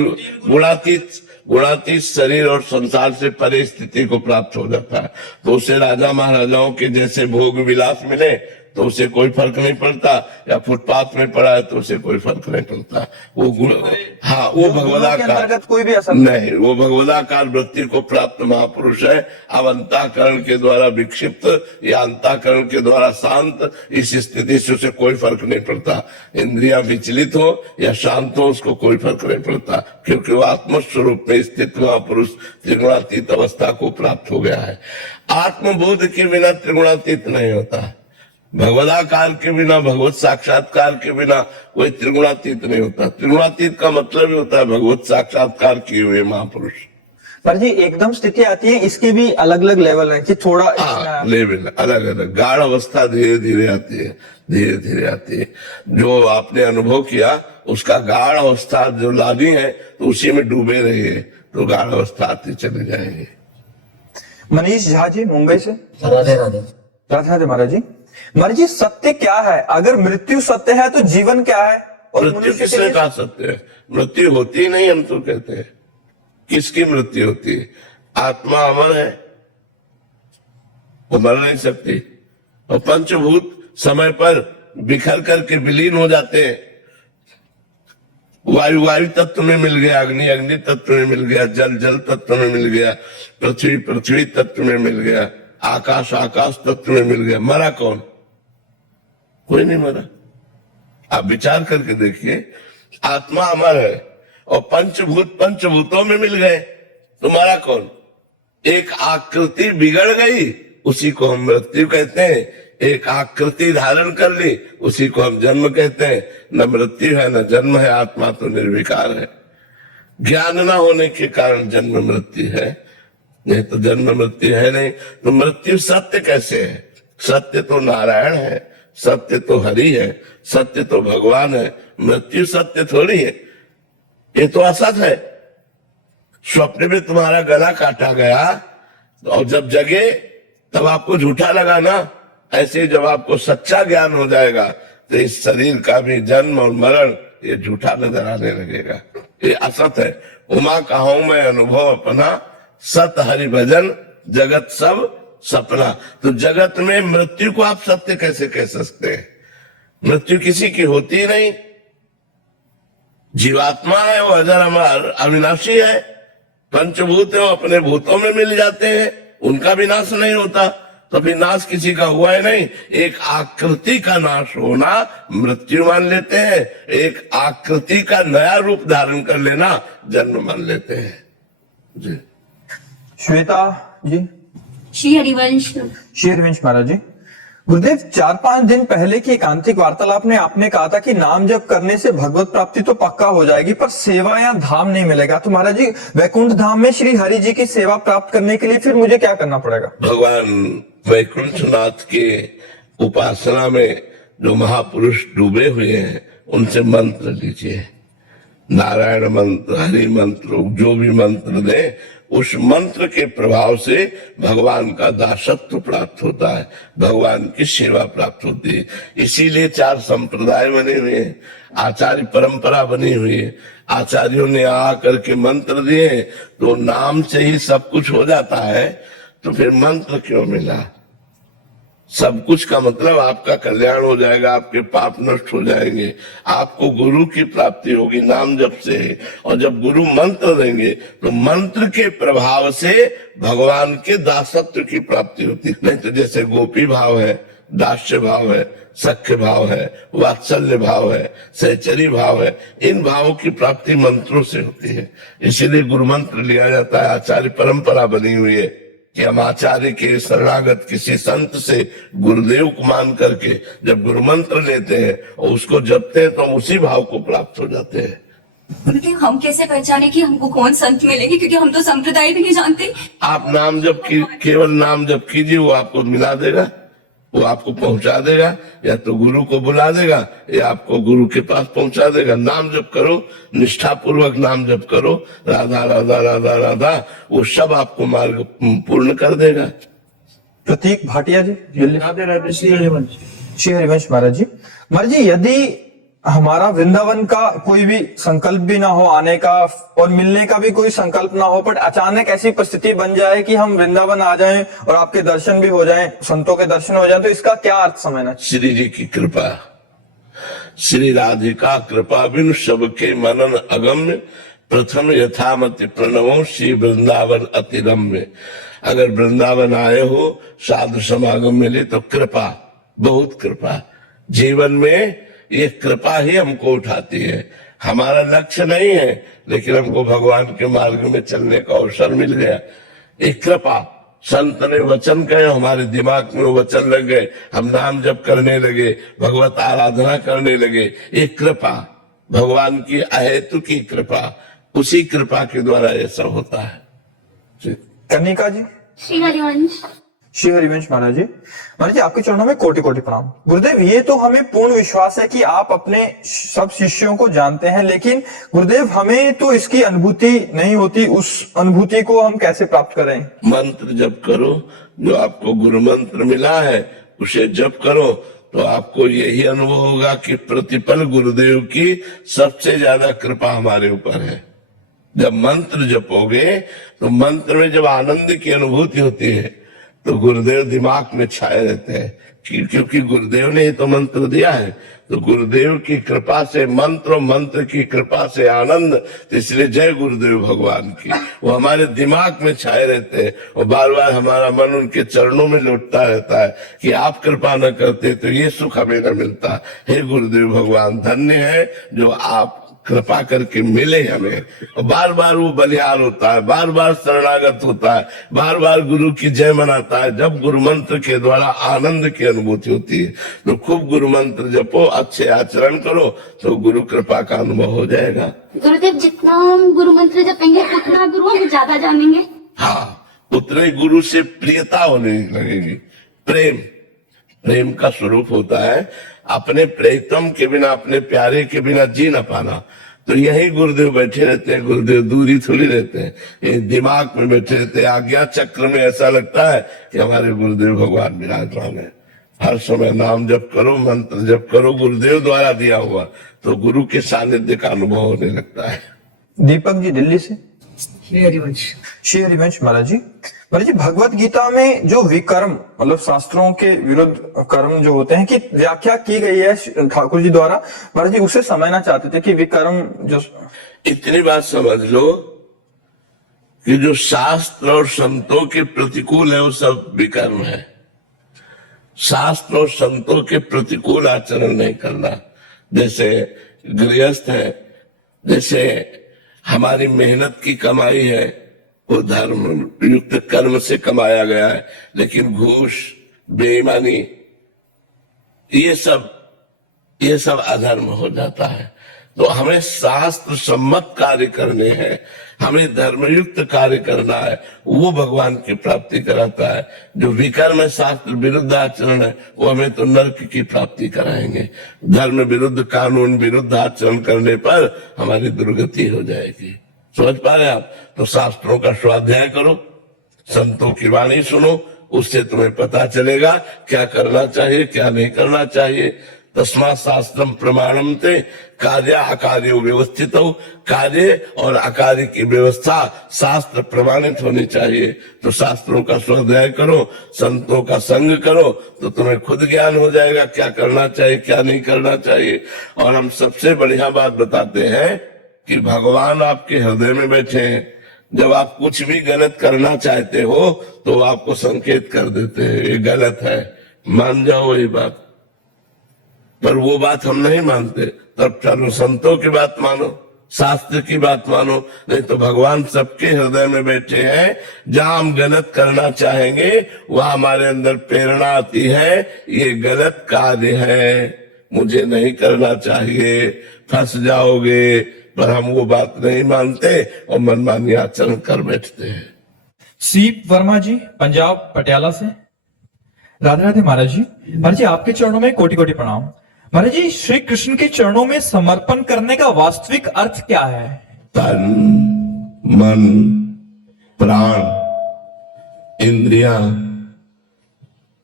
गुणातीत शरीर और संसार से परे स्थिति को प्राप्त हो जाता है। तो उसे राजा महाराजाओं के जैसे भोग विलास मिले तो उसे कोई फर्क नहीं पड़ता, या फुटपाथ में पड़ा है तो उसे कोई फर्क नहीं पड़ता। वो गुण, हाँ, वो भगवदाकार कोई भी असर नहीं, वो भगवदाकार वृत्ति को प्राप्त महापुरुष है। अब अंतःकरण के द्वारा विक्षिप्त या अंतःकरण के द्वारा शांत, इस स्थिति से उसे कोई फर्क नहीं पड़ता। इंद्रियां विचलित हो या शांत हो, उसको कोई फर्क नहीं पड़ता, क्योंकि वो आत्मस्वरूप में स्थित महापुरुष त्रिगुणातीत अवस्था को प्राप्त हो गया है। आत्मबोध के बिना त्रिगुणातीत नहीं होता, भगवदाकार के बिना, भगवत साक्षात्कार के बिना कोई त्रिगुणातीत नहीं होता। त्रिगुणातीत का मतलब ही होता है भगवत साक्षात्कार किए हुए महापुरुष। पर जी एकदम स्थिति आती है, इसके भी अलग अलग लेवल है कि थोड़ा लेवल अलग अलग, गाढ़ अवस्था धीरे धीरे आती है, धीरे धीरे आती है। जो आपने अनुभव किया उसका गाढ़ अवस्था जो लानी है, तो उसी में डूबे रहिए, तो गाढ़ अवस्था आती चली जाएगी। मनीष झा जी मुंबई से। राधे राधे। राधे राधे महाराज जी। महाराज जी, सत्य क्या है? अगर मृत्यु सत्य है तो जीवन क्या है? और मृत्यु किसने कहा सत्य है? मृत्यु होती नहीं, हम तो कहते हैं। किसकी मृत्यु होती है? आत्मा अमर है, वो मर नहीं सकती। और पंचभूत समय पर बिखर करके विलीन हो जाते हैं, वायु वायु तत्व में मिल गया, अग्नि अग्नि तत्व में मिल गया, जल जल तत्व में मिल गया, पृथ्वी पृथ्वी तत्व में मिल गया, आकाश आकाश तत्व में मिल गया। मरा कौन? कोई नहीं मरा। आप विचार करके देखिए, आत्मा अमर है और पंचभूत पंचभूतों में मिल गए, तो मरा कौन? एक आकृति बिगड़ गई, उसी को हम मृत्यु कहते हैं। एक आकृति धारण कर ली, उसी को हम जन्म कहते हैं। न मृत्यु है न जन्म है, आत्मा तो निर्विकार है। ज्ञान न होने के कारण जन्म मृत्यु है, नहीं तो जन्म मृत्यु है नहीं। तो मृत्यु सत्य कैसे है? सत्य तो नारायण है, सत्य तो हरि है, सत्य तो भगवान है। मृत्यु सत्य थोड़ी है, ये तो असत है। स्वप्न में तुम्हारा गला काटा गया और जब जगे तब आपको झूठा लगा ना, ऐसे जब आपको सच्चा ज्ञान हो जाएगा तो इस शरीर का भी जन्म और मरण ये झूठा नजर आने लगेगा, ये असत है। उमा कहूं मैं अनुभव अपना, सत हरि भजन जगत सब सपना। तो जगत में मृत्यु को आप सत्य कैसे कह सकते हैं? मृत्यु किसी की होती ही नहीं। जीवात्मा है, वो अजर अमर अविनाशी है। पंचभूत है, वो अपने भूतों में मिल जाते हैं, उनका भी नाश नहीं होता। तो फिर नाश किसी का हुआ है नहीं। एक आकृति का नाश होना मृत्यु मान लेते हैं, एक आकृति का नया रूप धारण कर लेना जन्म मान लेते हैं। जी श्वेता जी। श्री हरिवंश। श्री हरिवंश महाराज जी, गुरुदेव 4-5 दिन पहले की एकांतिक वार्तालाप में आपने कहा था कि नाम जप करने से भगवत प्राप्ति तो पक्का हो जाएगी, पर सेवा या धाम नहीं मिलेगा। तो महाराज जी, वैकुंठ धाम में श्री हरि जी की सेवा प्राप्त करने के लिए फिर मुझे क्या करना पड़ेगा? भगवान वैकुंठनाथ के उपासना में जो महापुरुष डूबे हुए हैं उनसे मंत्र लीजिए। नारायण मंत्र, हरि मंत्र, जो भी मंत्र दे, उस मंत्र के प्रभाव से भगवान का दासत्व प्राप्त होता है, भगवान की सेवा प्राप्त होती है। इसीलिए 4 संप्रदाय बने हुए हैं, आचार्य परंपरा बनी हुई है। आचार्यों ने आकर के मंत्र दिए, तो नाम से ही सब कुछ हो जाता है, तो फिर मंत्र क्यों मिला? सब कुछ का मतलब आपका कल्याण हो जाएगा, आपके पाप नष्ट हो जाएंगे, आपको गुरु की प्राप्ति होगी नाम जप से। और जब गुरु मंत्र देंगे तो मंत्र के प्रभाव से भगवान के दासत्व की प्राप्ति होती। नहीं तो जैसे गोपी भाव है, दास्य भाव है, सख्य भाव है, वात्सल्य भाव है, सहचरी भाव है, इन भावों की प्राप्ति मंत्रों से होती है। इसीलिए गुरु मंत्र लिया जाता है। आचार्य परंपरा बनी हुई है कि हम आचार्य के शरणागत किसी संत से गुरुदेव को मान करके जब गुरु मंत्र लेते हैं और उसको जपते हैं तो हम उसी भाव को प्राप्त हो जाते हैं। गुरुदेव, हम कैसे पहचाने कि हमको कौन संत मिलेंगे, क्योंकि हम तो संप्रदाय भी नहीं जानते। आप नाम जप की, केवल नाम जप कीजिए, वो आपको मिला देगा, वो आपको पहुंचा देगा, या तो गुरु को बुला देगा या आपको गुरु के पास पहुंचा देगा। नाम जप करो, निष्ठा पूर्वक नाम जप करो, राधा राधा राधा राधा, वो सब आपको मार्ग पूर्ण कर देगा। प्रतीक भाटिया जी। श्री हरिवंश। श्री हरिवंश महाराज जी। महाराज जी, यदि हमारा वृंदावन का कोई भी संकल्प भी ना हो आने का और मिलने का भी कोई संकल्प ना हो, बट अचानक ऐसी परिस्थिति बन जाए कि हम वृंदावन आ जाएं और आपके दर्शन भी हो जाएं, संतों के दर्शन हो जाएं, तो इसका क्या अर्थ समझना? श्री जी की कृपा, श्री राधिका कृपा बिन सबके मनन अगम्य, प्रथम यथामति प्रणवो श्री वृंदावन अति रम्य। अगर वृंदावन आए हो, साधु समागम मिले तो कृपा, बहुत कृपा। जीवन में ये कृपा ही हमको उठाती है। हमारा लक्ष्य नहीं है, लेकिन हमको भगवान के मार्ग में चलने का अवसर मिल गया। एक कृपा, संत ने वचन कहे, हमारे दिमाग में वो वचन लग गए, हम नाम जप करने लगे, भगवत आराधना करने लगे। एक कृपा, भगवान की अहेतु की कृपा, उसी कृपा के द्वारा ये सब होता है। कनिका जी। श्री हरिवंश। श्री हरिवंश महाराज जी। महाराज जी, आपके चरणों में कोटि कोटि प्रणाम। गुरुदेव, ये तो हमें पूर्ण विश्वास है कि आप अपने सब शिष्यों को जानते हैं, लेकिन गुरुदेव हमें तो इसकी अनुभूति नहीं होती। उस अनुभूति को हम कैसे प्राप्त करें? मंत्र जप करो, जो आपको गुरु मंत्र मिला है उसे जप करो, तो आपको यही अनुभव होगा कि प्रतिपल गुरुदेव की सबसे ज्यादा कृपा हमारे ऊपर है। जब मंत्र जपोगे तो मंत्र में जब आनंद की अनुभूति होती है तो गुरुदेव दिमाग में छाए रहते हैं, क्योंकि गुरुदेव ने ही तो मंत्र दिया है। तो गुरुदेव की कृपा से मंत्र और मंत्र की कृपा से आनंद, तो इसलिए जय गुरुदेव भगवान की। वो हमारे दिमाग में छाए रहते हैं और बार बार हमारा मन उनके चरणों में लौटता रहता है कि आप कृपा न करते तो ये सुख हमें न मिलता। हे गुरुदेव भगवान, धन्य है जो आप कृपा करके मिले हमें। और बार बार वो बलिहार होता है, बार बार शरणागत होता है, बार बार गुरु की जय मनाता है। जब गुरु मंत्र के द्वारा आनंद की अनुभूति होती है तो खूब गुरु मंत्र जपो, अच्छे आचरण करो, तो गुरु कृपा का अनुभव हो जाएगा। गुरुदेव, जितना हम गुरु मंत्र जपेंगे उतना गुरु हम ज्यादा जानेंगे। हाँ, उतने गुरु से प्रियता होने लगेगी। प्रेम का स्वरूप होता है अपने प्रियतम के बिना, अपने प्यारे के बिना जी न पाना। तो यही गुरुदेव बैठे रहते हैं, गुरुदेव दूरी थोड़ी रहते हैं, ये दिमाग में बैठे रहते हैं। आज्ञा चक्र में ऐसा लगता है कि हमारे गुरुदेव भगवान विराजमान है। हर समय नाम जप करो, मंत्र जप करो, गुरुदेव द्वारा दिया हुआ, तो गुरु के सानिध्य का अनुभव होने लगता है। दीपक जी दिल्ली से। श्री हरिवंश महाराज जी, भगवत गीता में जो विकर्म मतलब शास्त्रों के विरुद्ध कर्म जो होते हैं की व्याख्या की गई है ठाकुर जी द्वारा, महाराज जी उसे समझना चाहते थे कि विकर्म जो, इतनी बात समझ लो कि जो शास्त्र और संतों के प्रतिकूल है वो सब विकर्म है। शास्त्र और संतों के प्रतिकूल आचरण नहीं करना, जैसे गृहस्थ है, जैसे हमारी मेहनत की कमाई है वो धर्म युक्त कर्म से कमाया गया है, लेकिन घूस, बेईमानी, ये सब अधर्म हो जाता है। तो हमें शास्त्र सम्मत कार्य करने हैं, हमें धर्मयुक्त कार्य करना है, वो भगवान की प्राप्ति कराता है। जो विकर्म है, शास्त्र विरुद्ध आचरण है, वो हमें तो नरक की प्राप्ति कराएंगे। धर्म विरुद्ध, कानून विरुद्ध आचरण करने पर हमारी दुर्गति हो जाएगी। समझ पा रहे आप? तो शास्त्रों का स्वाध्याय करो, संतों की वाणी सुनो, उससे तुम्हें पता चलेगा क्या करना चाहिए, क्या नहीं करना चाहिए। तस्मात् शास्त्रम प्रमाणम ते कार्य अकार्य व्यवस्थित हो। कार्य और अकार्य की व्यवस्था शास्त्र प्रमाणित होनी चाहिए। तो शास्त्रों का स्वाध्याय करो, संतों का संग करो, तो तुम्हें खुद ज्ञान हो जाएगा क्या करना चाहिए, क्या नहीं करना चाहिए। और हम सबसे बढ़िया बात बताते हैं कि भगवान आपके हृदय में बैठे हैं। जब आप कुछ भी गलत करना चाहते हो तो वो आपको संकेत कर देते हैं, ये गलत है, मान जाओ ये बात। पर वो बात हम नहीं मानते, तब चलो संतों की बात मानो, शास्त्र की बात मानो। नहीं तो भगवान सबके हृदय में बैठे हैं। जहां हम गलत करना चाहेंगे वहां हमारे अंदर प्रेरणा आती है, ये गलत कार्य है, मुझे नहीं करना चाहिए, फंस जाओगे। पर हम वो बात नहीं मानते और मनमानी आचरण कर बैठते हैं। सीप वर्मा जी पंजाब पटियाला से। राधे राधे महाराज जी। महाराज जी आपके चरणों में कोटि कोटि प्रणाम। महाराज जी, श्री कृष्ण के चरणों में समर्पण करने का वास्तविक अर्थ क्या है? तन, मन, प्राण, इंद्रियां,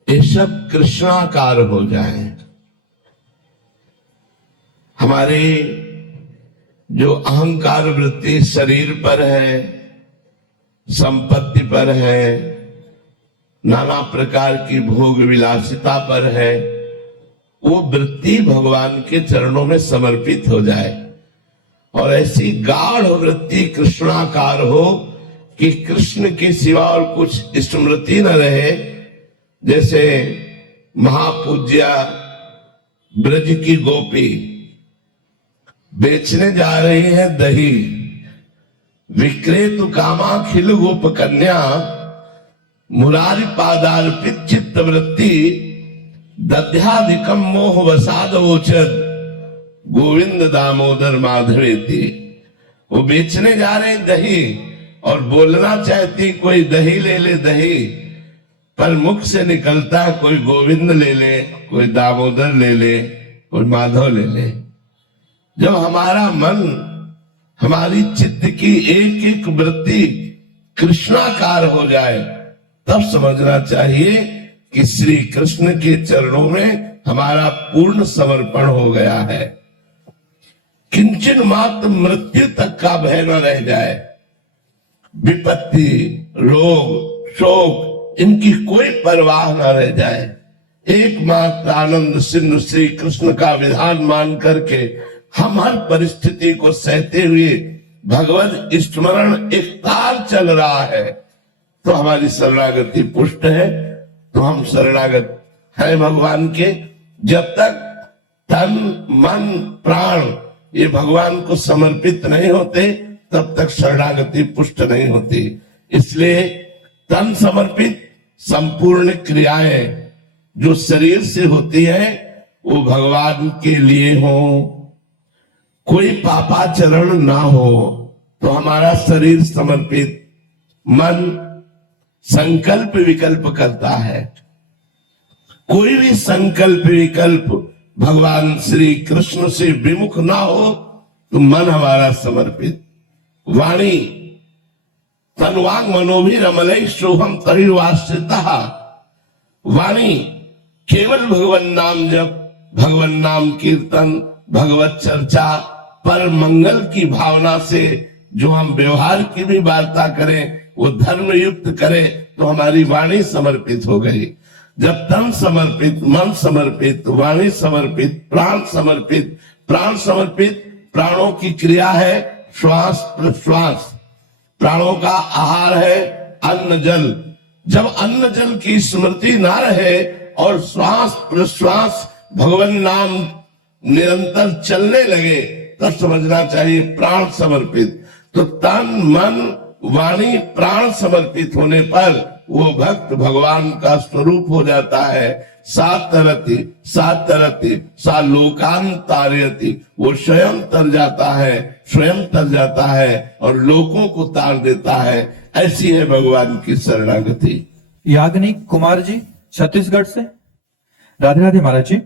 ये सब कृष्णाकार हो जाएं। हमारी जो अहंकार वृत्ति शरीर पर है, संपत्ति पर है, नाना प्रकार की भोग विलासिता पर है, वो वृत्ति भगवान के चरणों में समर्पित हो जाए और ऐसी गाढ़ वृत्ति कृष्णाकार हो कि कृष्ण के सिवा और कुछ स्मृति न रहे। जैसे महापूज्या ब्रज की गोपी बेचने जा रही है दही, विक्रेतु कामाखिल गोप कन्या, मुरारी पादार्पित चित्त वृत्ति, दध्याधिकम मोह वसादोचद, गोविंद दामोदर माधवेति। वो बेचने जा रहे दही और बोलना चाहती कोई दही ले ले दही, पर मुख से निकलता है कोई गोविंद ले ले, कोई दामोदर ले ले, कोई माधव ले ले। जब हमारा मन, हमारी चित्त की एक एक वृत्ति कृष्णाकार हो जाए तब समझना चाहिए कि श्री कृष्ण के चरणों में हमारा पूर्ण समर्पण हो गया है। किंचन मात्र मृत्यु तक का भय न रह जाए, विपत्ति, रोग, शोक, इनकी कोई परवाह न रह जाए। एकमात्र आनंद सिंधु श्री कृष्ण का विधान मान करके हम हर परिस्थिति को सहते हुए भगवत स्मरण एक तार चल रहा है, तो हमारी शरणागति पुष्ट है। तो हम शरणागत है भगवान के। जब तक तन मन प्राण ये भगवान को समर्पित नहीं होते, तब तक शरणागति पुष्ट नहीं होती। इसलिए तन समर्पित संपूर्ण क्रियाएं जो शरीर से होती है वो भगवान के लिए हो, कोई पापाचरण ना हो। तो हमारा शरीर समर्पित, मन संकल्प विकल्प करता है। कोई भी संकल्प विकल्प भगवान श्री कृष्ण से विमुख ना हो तो मन हमारा समर्पित। वाणी तन्वांग मनोभिरमलैः सोहम तरिवाश्रितः। वाणी केवल भगवन नाम जप, भगवन नाम कीर्तन, भगवत चर्चा, पर मंगल की भावना से जो हम व्यवहार की भी वार्ता करें, वो धर्म युक्त करें, तो हमारी वाणी समर्पित हो गई। जब तन समर्पित, मन समर्पित, वाणी समर्पित, प्राण समर्पित। प्राण समर्पित प्राणों की क्रिया है श्वास प्रश्वास, प्राणों का आहार है अन्न जल। जब अन्न जल की स्मृति ना रहे और श्वास प्रश्वास भगवान नाम निरंतर चलने लगे, तब समझना चाहिए प्राण समर्पित। तो तन मन वाणी प्राण समर्पित होने पर वो भक्त भगवान का स्वरूप हो जाता है। सातरति सातरति सा लोकान तारयति, वो स्वयं तर जाता है, स्वयं तर जाता है और लोगों को तार देता है। ऐसी है भगवान की शरणागति। याग्निक कुमार जी छत्तीसगढ़ से। राधे राधे महाराज जी।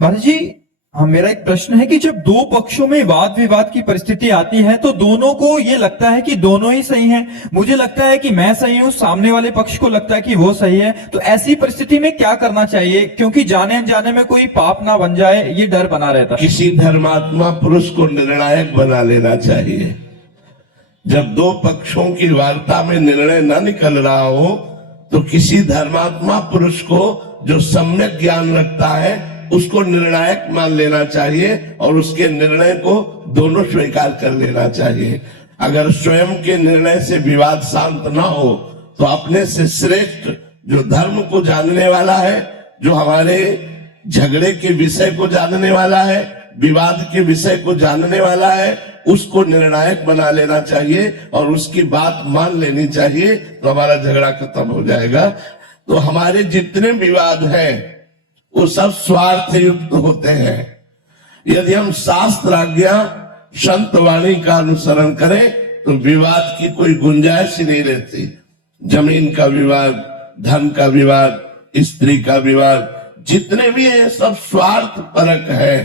महाराज जी, मेरा एक प्रश्न है कि जब दो पक्षों में वाद विवाद की परिस्थिति आती है तो दोनों को ये लगता है कि दोनों ही सही हैं। मुझे लगता है कि मैं सही हूं, सामने वाले पक्ष को लगता है कि वो सही है। तो ऐसी परिस्थिति में क्या करना चाहिए, क्योंकि जाने अनजाने में कोई पाप ना बन जाए, ये डर बना रहता है। किसी धर्मात्मा पुरुष को निर्णायक बना लेना चाहिए। जब दो पक्षों की वार्ता में निर्णय न निकल रहा हो तो किसी धर्मात्मा पुरुष को जो सम्यक ज्ञान रखता है उसको निर्णायक मान लेना चाहिए और उसके निर्णय को दोनों स्वीकार कर लेना चाहिए। अगर स्वयं के निर्णय से विवाद शांत ना हो तो अपने से श्रेष्ठ जो धर्म को जानने वाला है, जो हमारे झगड़े के विषय को जानने वाला है, विवाद के विषय को जानने वाला है, उसको निर्णायक बना लेना चाहिए और उसकी बात मान लेनी चाहिए, तो हमारा झगड़ा खत्म हो जाएगा। तो हमारे जितने विवाद हैं वो सब स्वार्थ युक्त होते हैं। यदि हम शास्त्र आज्ञा संत वाणी का अनुसरण करें तो विवाद की कोई गुंजाइश ही नहीं रहती। जमीन का विवाद, धन का विवाद, स्त्री का विवाद, जितने भी है सब स्वार्थ परक है।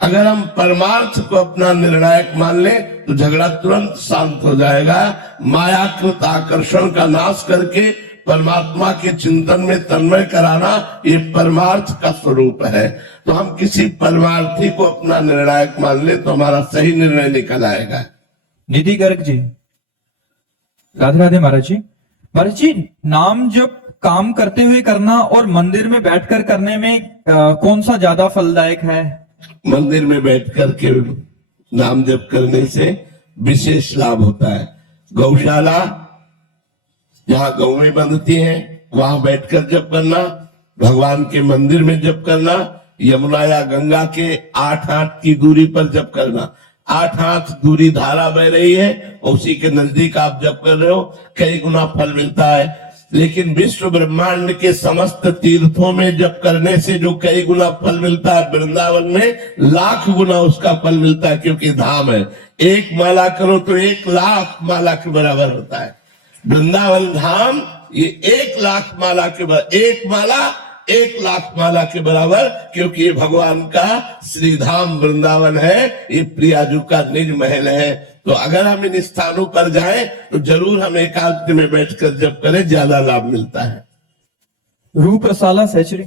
अगर हम परमार्थ को अपना निर्णायक मान ले तो झगड़ा तुरंत शांत हो जाएगा। मायाकृत आकर्षण का नाश करके परमात्मा के चिंतन में तन्मय कराना, ये परमार्थ का स्वरूप है। तो हम किसी परमार्थी को अपना निर्णायक मान ले तो हमारा सही निर्णय निकल आएगा। निधि गर्ग जी। राधे राधे महाराज जी। महाराज जी, नाम जप काम करते हुए करना और मंदिर में बैठकर करने में कौन सा ज्यादा फलदायक है? मंदिर में बैठकर के नाम जप करने से विशेष लाभ होता है। गौशाला जहाँ गौएं बंधती हैं वहां बैठकर जप करना, भगवान के मंदिर में जप करना, यमुना या गंगा के 8 हाथ की दूरी पर जप करना। 8 हाथ दूरी धारा बह रही है, उसी के नजदीक आप जप कर रहे हो, कई गुना फल मिलता है। लेकिन विश्व ब्रह्मांड के समस्त तीर्थों में जप करने से जो कई गुना फल मिलता है, वृंदावन में लाख गुना उसका फल मिलता है, क्योंकि धाम है। 1 माला करो तो 1 लाख माला के बराबर होता है। वृंदावन धाम ये 1 लाख माला के बराबर, 1 माला 1 लाख माला के बराबर, क्योंकि ये भगवान का श्रीधाम वृंदावन है, ये प्रियाजू का निज महल है। तो अगर हम इन स्थानों पर जाएं तो जरूर हम एकांत में बैठकर जप करें, ज्यादा लाभ मिलता है। रूप रसाला सहचरी।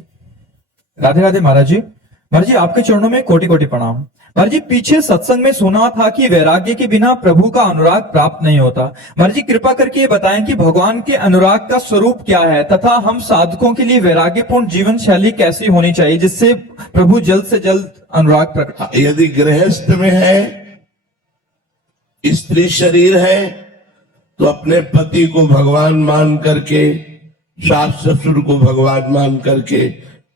राधे राधे महाराज जी। महाराज जी, आपके चरणों में कोटि कोटि प्रणाम। महाराज जी पीछे सत्संग में सुना था कि वैराग्य के बिना प्रभु का अनुराग प्राप्त नहीं होता। महाराज जी कृपा करके ये बताएं कि भगवान के अनुराग का स्वरूप क्या है तथा हम साधकों के लिए वैराग्यपूर्ण जीवन शैली कैसी होनी चाहिए जिससे प्रभु जल्द से जल्द अनुराग प्रकट। यदि गृहस्थ में है, स्त्री शरीर है, तो अपने पति को भगवान मान करके, सास ससुर को भगवान मान करके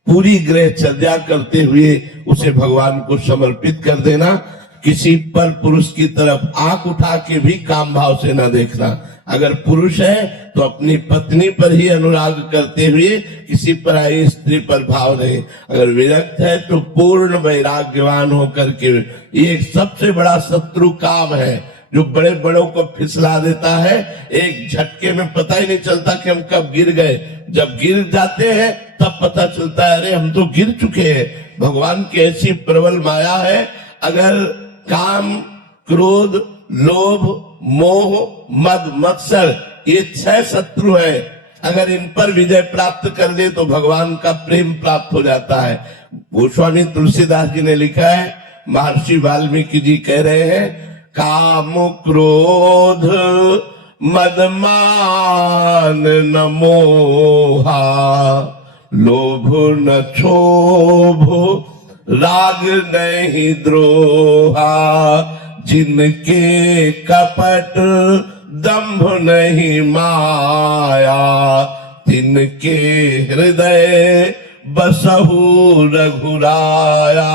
पूरी गृहचर्या करते हुए उसे भगवान को समर्पित कर देना। किसी पर पुरुष की तरफ आंख उठा के भी काम भाव से न देखना। अगर पुरुष है तो अपनी पत्नी पर ही अनुराग करते हुए किसी पर आई स्त्री पर भाव रहे। अगर विरक्त है तो पूर्ण वैराग्यवान होकर के, ये सबसे बड़ा शत्रु काम है जो बड़े बड़ों को फिसला देता है। एक झटके में पता ही नहीं चलता कि हम कब गिर गए। जब गिर जाते हैं तब पता चलता है अरे हम तो गिर चुके हैं। भगवान की ऐसी प्रबल माया है। अगर काम, क्रोध, लोभ, मोह, मद, मत्सर, ये 6 शत्रु है, अगर इन पर विजय प्राप्त कर ले तो भगवान का प्रेम प्राप्त हो जाता है। गोस्वामी तुलसीदास जी ने लिखा है, महर्षि वाल्मीकि जी कह रहे हैं, काम क्रोध मद मान न मोहा, लोभ न क्षोभ राग नहीं द्रोहा, जिनके कपट दंभ नहीं माया, तिनके हृदय बसहु रघुराया।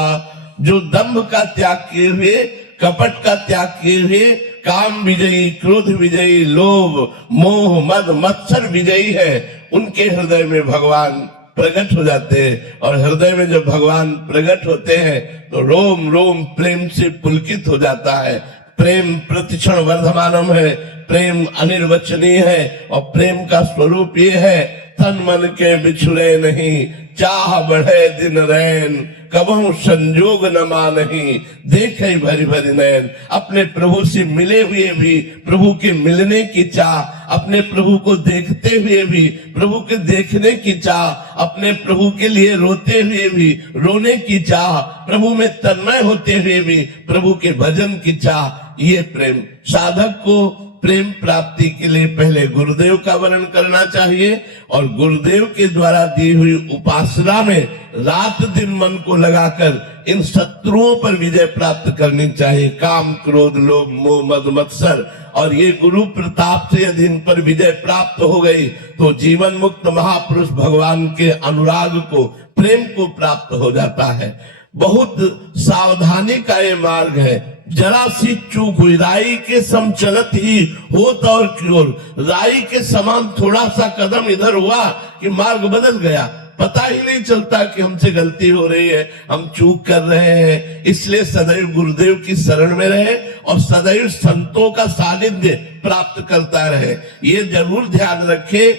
जो दंभ का त्याग किए हुए, कपट का त्याग किए हुए, काम विजयी, क्रोध विजयी, लोभ, मोह, मद, मत्सर विजयी है, उनके हृदय में भगवान प्रकट हो जाते हैं। और हृदय में जब भगवान प्रकट होते हैं तो रोम रोम प्रेम से पुलकित हो जाता है। प्रेम प्रतिक्षण वर्धमानम है, प्रेम अनिर्वचनीय है। और प्रेम का स्वरूप ये है, तन मन के बिछुड़े नहीं, चाह बढ़े दिन रैन, कबहू संजोग न मानही, देखे भरी भरी नैन। अपने प्रभु से मिले हुए भी प्रभु के मिलने की चाह, अपने प्रभु को देखते हुए भी प्रभु के देखने की चाह, अपने प्रभु के लिए रोते हुए भी रोने की चाह, प्रभु में तन्मय होते हुए भी प्रभु के भजन की चाह। ये प्रेम साधक को प्रेम प्राप्ति के लिए पहले गुरुदेव का वर्णन करना चाहिए और गुरुदेव के द्वारा दी हुई उपासना में रात दिन मन को लगाकर इन शत्रुओं पर विजय प्राप्त करनी चाहिए। काम, क्रोध, लोभ, मोह, मद, मत्सर। और ये गुरु प्रताप से यदि इन पर विजय प्राप्त हो गई तो जीवन मुक्त महापुरुष भगवान के अनुराग को, प्रेम को प्राप्त हो जाता है। बहुत सावधानी का ये मार्ग है। जरा सी चूक हुई, राई के सम चलत ही होत और क्योर, राई के समान थोड़ा सा कदम इधर हुआ कि मार्ग बदल गया। पता ही नहीं चलता कि हमसे गलती हो रही है, हम चूक कर रहे हैं। इसलिए सदैव गुरुदेव की शरण में रहे और सदैव संतों का सानिध्य प्राप्त करता रहे। ये जरूर ध्यान रखे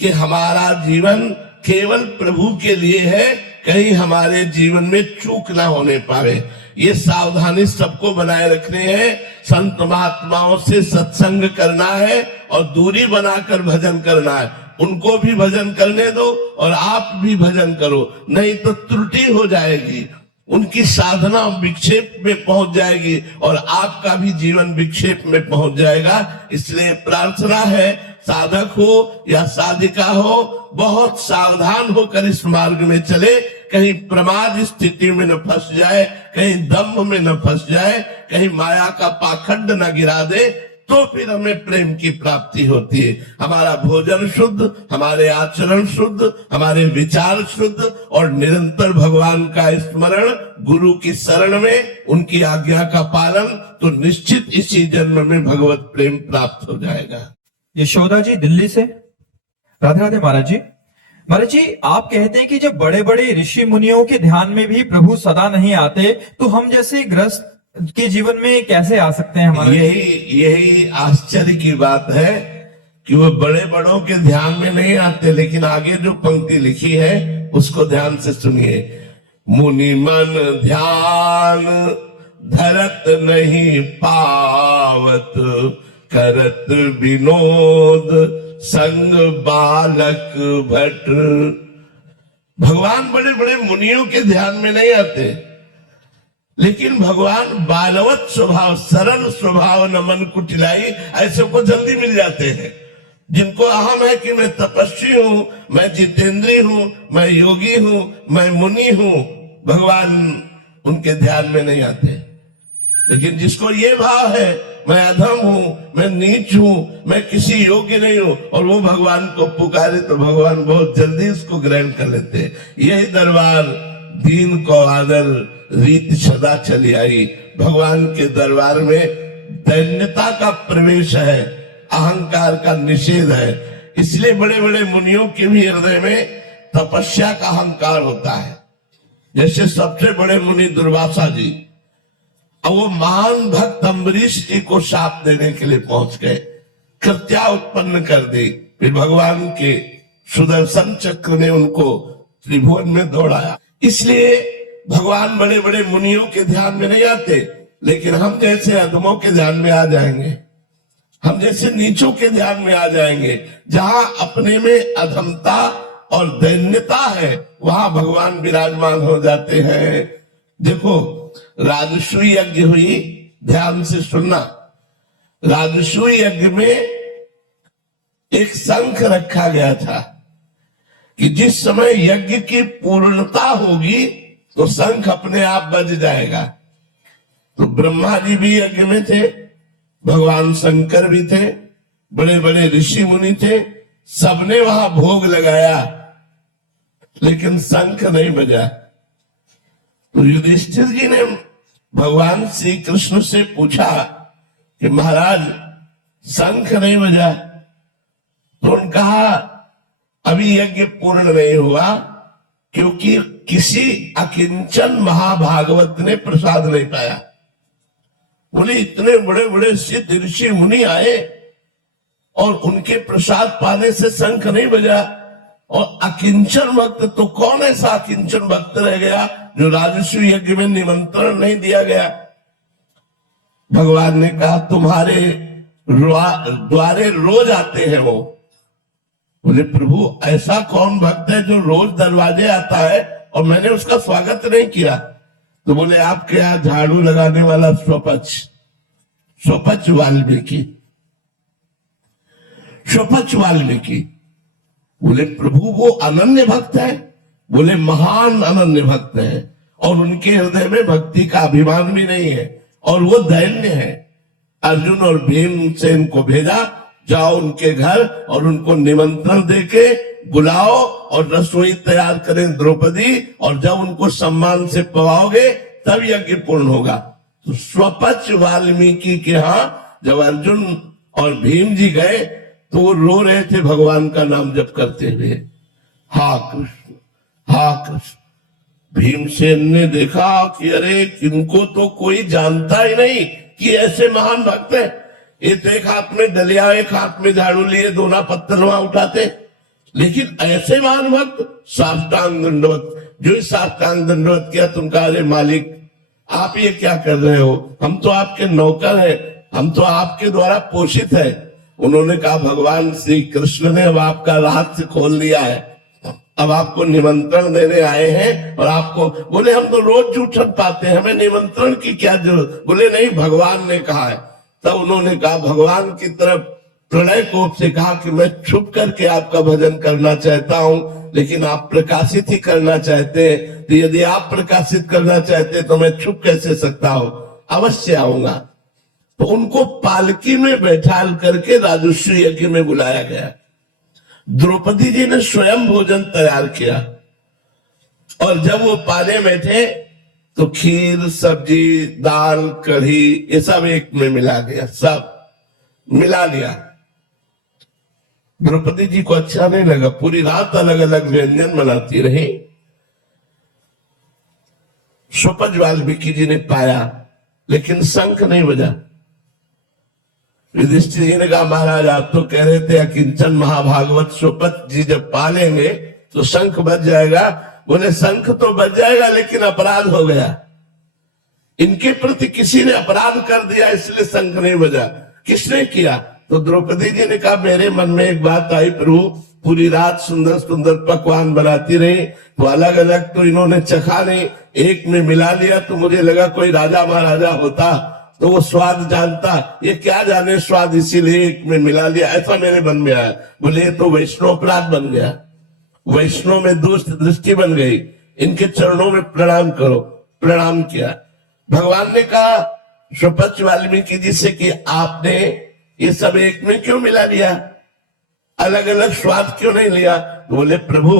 कि हमारा जीवन केवल प्रभु के लिए है, कहीं हमारे जीवन में चूक ना होने पावे। ये सावधानी सबको बनाए रखनी है। संत महात्माओं से सत्संग करना है और दूरी बनाकर भजन करना है। उनको भी भजन करने दो और आप भी भजन करो, नहीं तो त्रुटि हो जाएगी, उनकी साधना विक्षेप में पहुंच जाएगी और आपका भी जीवन विक्षेप में पहुंच जाएगा। इसलिए प्रार्थना है, साधक हो या साधिका हो, बहुत सावधान होकर इस मार्ग में चले, कहीं प्रमाद स्थिति में न फंस जाए, कहीं दम्भ में न फंस जाए, कहीं माया का पाखंड न गिरा दे, तो फिर हमें प्रेम की प्राप्ति होती है। हमारा भोजन शुद्ध, हमारे आचरण शुद्ध, हमारे विचार शुद्ध और निरंतर भगवान का स्मरण, गुरु की शरण में उनकी आज्ञा का पालन, तो निश्चित इसी जन्म में भगवत प्रेम प्राप्त हो जाएगा। यशोदा जी दिल्ली से। राधे राधे महाराज जी। महाराज जी आप कहते हैं कि जब बड़े बड़े ऋषि मुनियों के ध्यान में भी प्रभु सदा नहीं आते तो हम जैसे ग्रस्त के जीवन में कैसे आ सकते हैं हमारे? यही आश्चर्य की बात है कि वो बड़े बड़ों के ध्यान में नहीं आते। लेकिन आगे जो पंक्ति लिखी है उसको ध्यान से सुनिए। मुनि मन ध्यान धरत नहीं पावत, करत विनोद संग बालक भट। भगवान बड़े बड़े मुनियों के ध्यान में नहीं आते, लेकिन भगवान बालवत स्वभाव, सरल स्वभाव, न मन कुटिलाई, ऐसे को जल्दी मिल जाते हैं। जिनको अहम है कि मैं तपस्वी हूं, मैं जितेंद्रीय हूं, मैं योगी हूं, मैं मुनि हूं, भगवान उनके ध्यान में नहीं आते। लेकिन जिसको ये भाव है मैं अधम हूं, मैं नीच हूं, मैं किसी योग्य नहीं हूं, और वो भगवान को पुकारे तो भगवान बहुत जल्दी उसको ग्रहण कर लेते हैं। यही दरबार दीन को आदर रीत सदा चली आई। भगवान के दरबार में दैन्यता का प्रवेश है, अहंकार का निषेध है। इसलिए बड़े बड़े मुनियों के भी हृदय में तपस्या का अहंकार होता है। जैसे सबसे बड़े मुनि दुर्वासा जी, अब वो महान भक्त अम्बरीश जी को शाप देने के लिए पहुंच गए, कृत्या उत्पन्न कर दी। फिर भगवान के सुदर्शन चक्र ने उनको त्रिभुवन में दौड़ाया। इसलिए भगवान बड़े बड़े मुनियों के ध्यान में नहीं आते, लेकिन हम जैसे अधमों के ध्यान में आ जाएंगे, हम जैसे नीचों के ध्यान में आ जाएंगे। जहां अपने में अधमता और दैन्यता है वहां भगवान विराजमान हो जाते हैं। देखो राजसूय यज्ञ हुई, ध्यान से सुनना। राजसूय यज्ञ में एक शंख रखा गया था कि जिस समय यज्ञ की पूर्णता होगी तो शंख अपने आप बज जाएगा। तो ब्रह्मा जी भी यज्ञ में थे, भगवान शंकर भी थे, बड़े बड़े ऋषि मुनि थे, सबने वहां भोग लगाया, लेकिन शंख नहीं बजा। तो युधिष्ठिर जी ने भगवान श्री कृष्ण से पूछा कि महाराज शंख नहीं बजा। तो उन्होंने कहा अभी यज्ञ पूर्ण नहीं हुआ, क्योंकि किसी अकिंचन महाभागवत ने प्रसाद नहीं पाया। बोले इतने बड़े बड़े सिद्ध ऋषि मुनि आए और उनके प्रसाद पाने से शंख नहीं बजा, और अकिंचन भक्त, तो कौन ऐसा अकिंचन भक्त रह गया जो राजसूय यज्ञ में निमंत्रण नहीं दिया गया। भगवान ने कहा तुम्हारे द्वारे रोज आते हैं वो। बोले प्रभु ऐसा कौन भक्त है जो रोज दरवाजे आता है और मैंने उसका स्वागत नहीं किया। तो बोले आपके यहाँ झाड़ू लगाने वाला स्वपच वाल्मीकि। बोले प्रभु वो अनन्य भक्त है। बोले महान अनन्य भक्त है, और उनके हृदय में भक्ति का अभिमान भी नहीं है, और वो दैन्य है। अर्जुन और भीमसेन को भेजा, जाओ उनके घर और उनको निमंत्रण देके बुलाओ और रसोई तैयार करें द्रौपदी, और जब उनको सम्मान से पवाओगे तब यज्ञ पूर्ण होगा। तो स्वपच वाल्मीकि के यहाँ जब अर्जुन और भीम जी गए तो वो रो रहे थे भगवान का नाम जप करते हुए, हा कृष्ण हा कृष्ण। भीमसेन ने देखा कि अरे इनको तो कोई जानता ही नहीं कि ऐसे महान भक्त है। ये तो एक हाथ में डलिया, एक हाथ में झाड़ू लिए दोना पत्तलवा उठाते, लेकिन ऐसे महान भक्त साष्टांग दंडवत। जो साष्टांग दंडवत किया, तुम कहा अरे मालिक आप ये क्या कर रहे हो, हम तो आपके नौकर हैं, हम तो आपके द्वारा पोषित है। उन्होंने कहा भगवान श्री कृष्ण ने अब आपका रहस्य खोल दिया है, अब आपको निमंत्रण देने आए हैं। और आपको बोले हम तो रोज जूठन पाते हैं, हमें निमंत्रण की क्या जरूरत। बोले नहीं भगवान ने कहा है। तब उन्होंने कहा भगवान की तरफ प्रलय कोप से कहा कि मैं छुप करके आपका भजन करना चाहता हूं, लेकिन आप प्रकाशित ही करना चाहते हैं, तो यदि आप प्रकाशित करना चाहते तो मैं छुप कैसे सकता हूं, अवश्य आऊंगा। तो उनको पालकी में बैठाल करके राजसूय यज्ञ में बुलाया गया। द्रौपदी जी ने स्वयं भोजन तैयार किया, और जब वो पाने में थे तो खीर, सब्जी, दाल, कढ़ी ये सब एक में मिला गया, सब मिला लिया। द्रौपदी जी को अच्छा नहीं लगा, पूरी रात अलग अलग व्यंजन बनाती रही। स्वपच वाल्मीकि जी ने पाया, लेकिन शंख नहीं बजा। युधिष्ठिर जी ने कहा महाराज आप तो कह रहे थे अकिंचन महाभागवत स्वपच जी जब पालेंगे तो शंख बज जाएगा। बोले शंख तो बज जाएगा, लेकिन अपराध हो गया, इनके प्रति किसी ने अपराध कर दिया, इसलिए शंख नहीं बजा। किसने किया? तो द्रौपदी जी ने कहा मेरे मन में एक बात आई प्रभु, पूरी रात सुंदर सुंदर पकवान बनाती रही, तो अलग अलग तो इन्होंने चखा नहीं, एक में मिला लिया तो मुझे लगा कोई राजा महाराजा होता तो वो स्वाद जानता, ये क्या जाने स्वाद, इसीलिए एक में मिला लिया, ऐसा मेरे मन में आया। बोले ये तो वैष्णव अपराध बन गया, वैष्णव में दुष्ट दृष्टि बन गई, इनके चरणों में प्रणाम करो। प्रणाम किया। भगवान ने कहा स्वपच वाल्मीकि जी से कि आपने ये सब एक में क्यों मिला लिया, अलग अलग स्वाद क्यों नहीं लिया? तो बोले प्रभु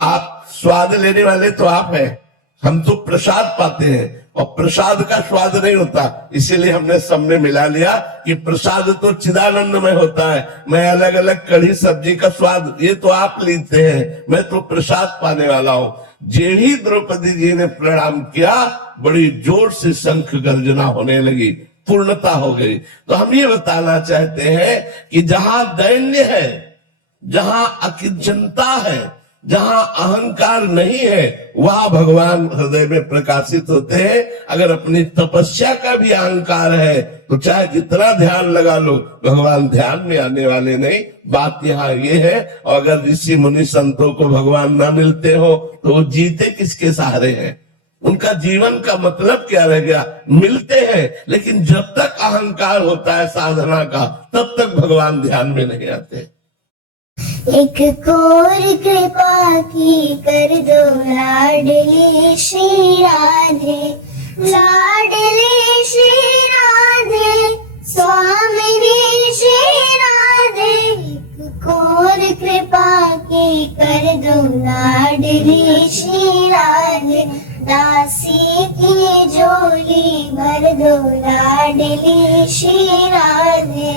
आप स्वाद लेने वाले तो आप हैं, हम तो प्रसाद पाते हैं और प्रसाद का स्वाद नहीं होता, इसीलिए हमने सब में मिला लिया कि प्रसाद तो चिदानंद में होता है, मैं अलग अलग कढ़ी सब्जी का स्वाद ये तो आप लेते हैं, मैं तो प्रसाद पाने वाला हूं। जे ही द्रौपदी जी ने प्रणाम किया, बड़ी जोर से शंख गर्जना होने लगी, पूर्णता हो गई। तो हम ये बताना चाहते हैं कि जहां दैन्य है, जहां अकिंचनता है, जहां अहंकार नहीं है, वहां भगवान हृदय में प्रकाशित होते हैं। अगर अपनी तपस्या का भी अहंकार है तो चाहे जितना ध्यान लगा लो, भगवान ध्यान में आने वाले नहीं। बात यहाँ ये है, और अगर ऋषि मुनि संतों को भगवान ना मिलते हो तो वो जीते किसके सहारे हैं, उनका जीवन का मतलब क्या रह गया? मिलते हैं, लेकिन जब तक अहंकार होता है साधना का, तब तक भगवान ध्यान में नहीं आते। एक कोर कृपा की कर दो लाडली श्री राधे, लाडली श्री राधे, स्वामिनी श्री राधे। एक कोर कृपा की कर दो लाडली श्री राधे, दासी की झोली भर दो लाडली श्री राधे।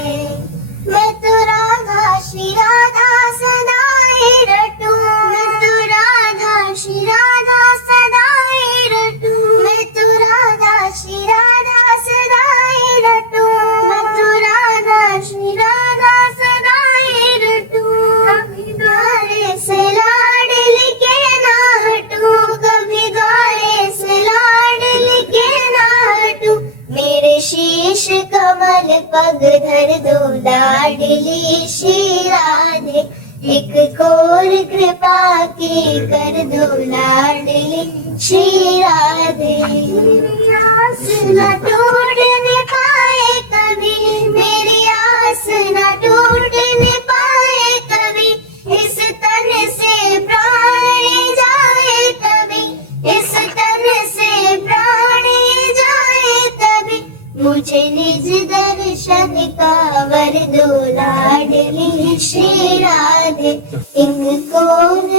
मैं तो राधा श्री राधा सदाए रटूं, मैं तो राधा श्री राधा सदाए रटूं, मैं तो राधा श्री राधा सदाए रटूं, मैं तो राधा श्री राधा सदाए रटूं। कभी द्वारे से लाडली के ना हटूं, कभी द्वारे से लाडली के ना हटूं। मेरे शीश कमल पग धर दो लाडली श्री राधे, एक कोर कृपा की कर दो लाडली श्री राधे। मेरी आस न टूटने पाए कभी, मेरी आस न टूटने पाए कभी, इस तन से प्राण जाए कभी, इस तन से प्राण जाए कभी। मुझे निज दर्शन का वर दो लाडली श्री राधे, एक कोर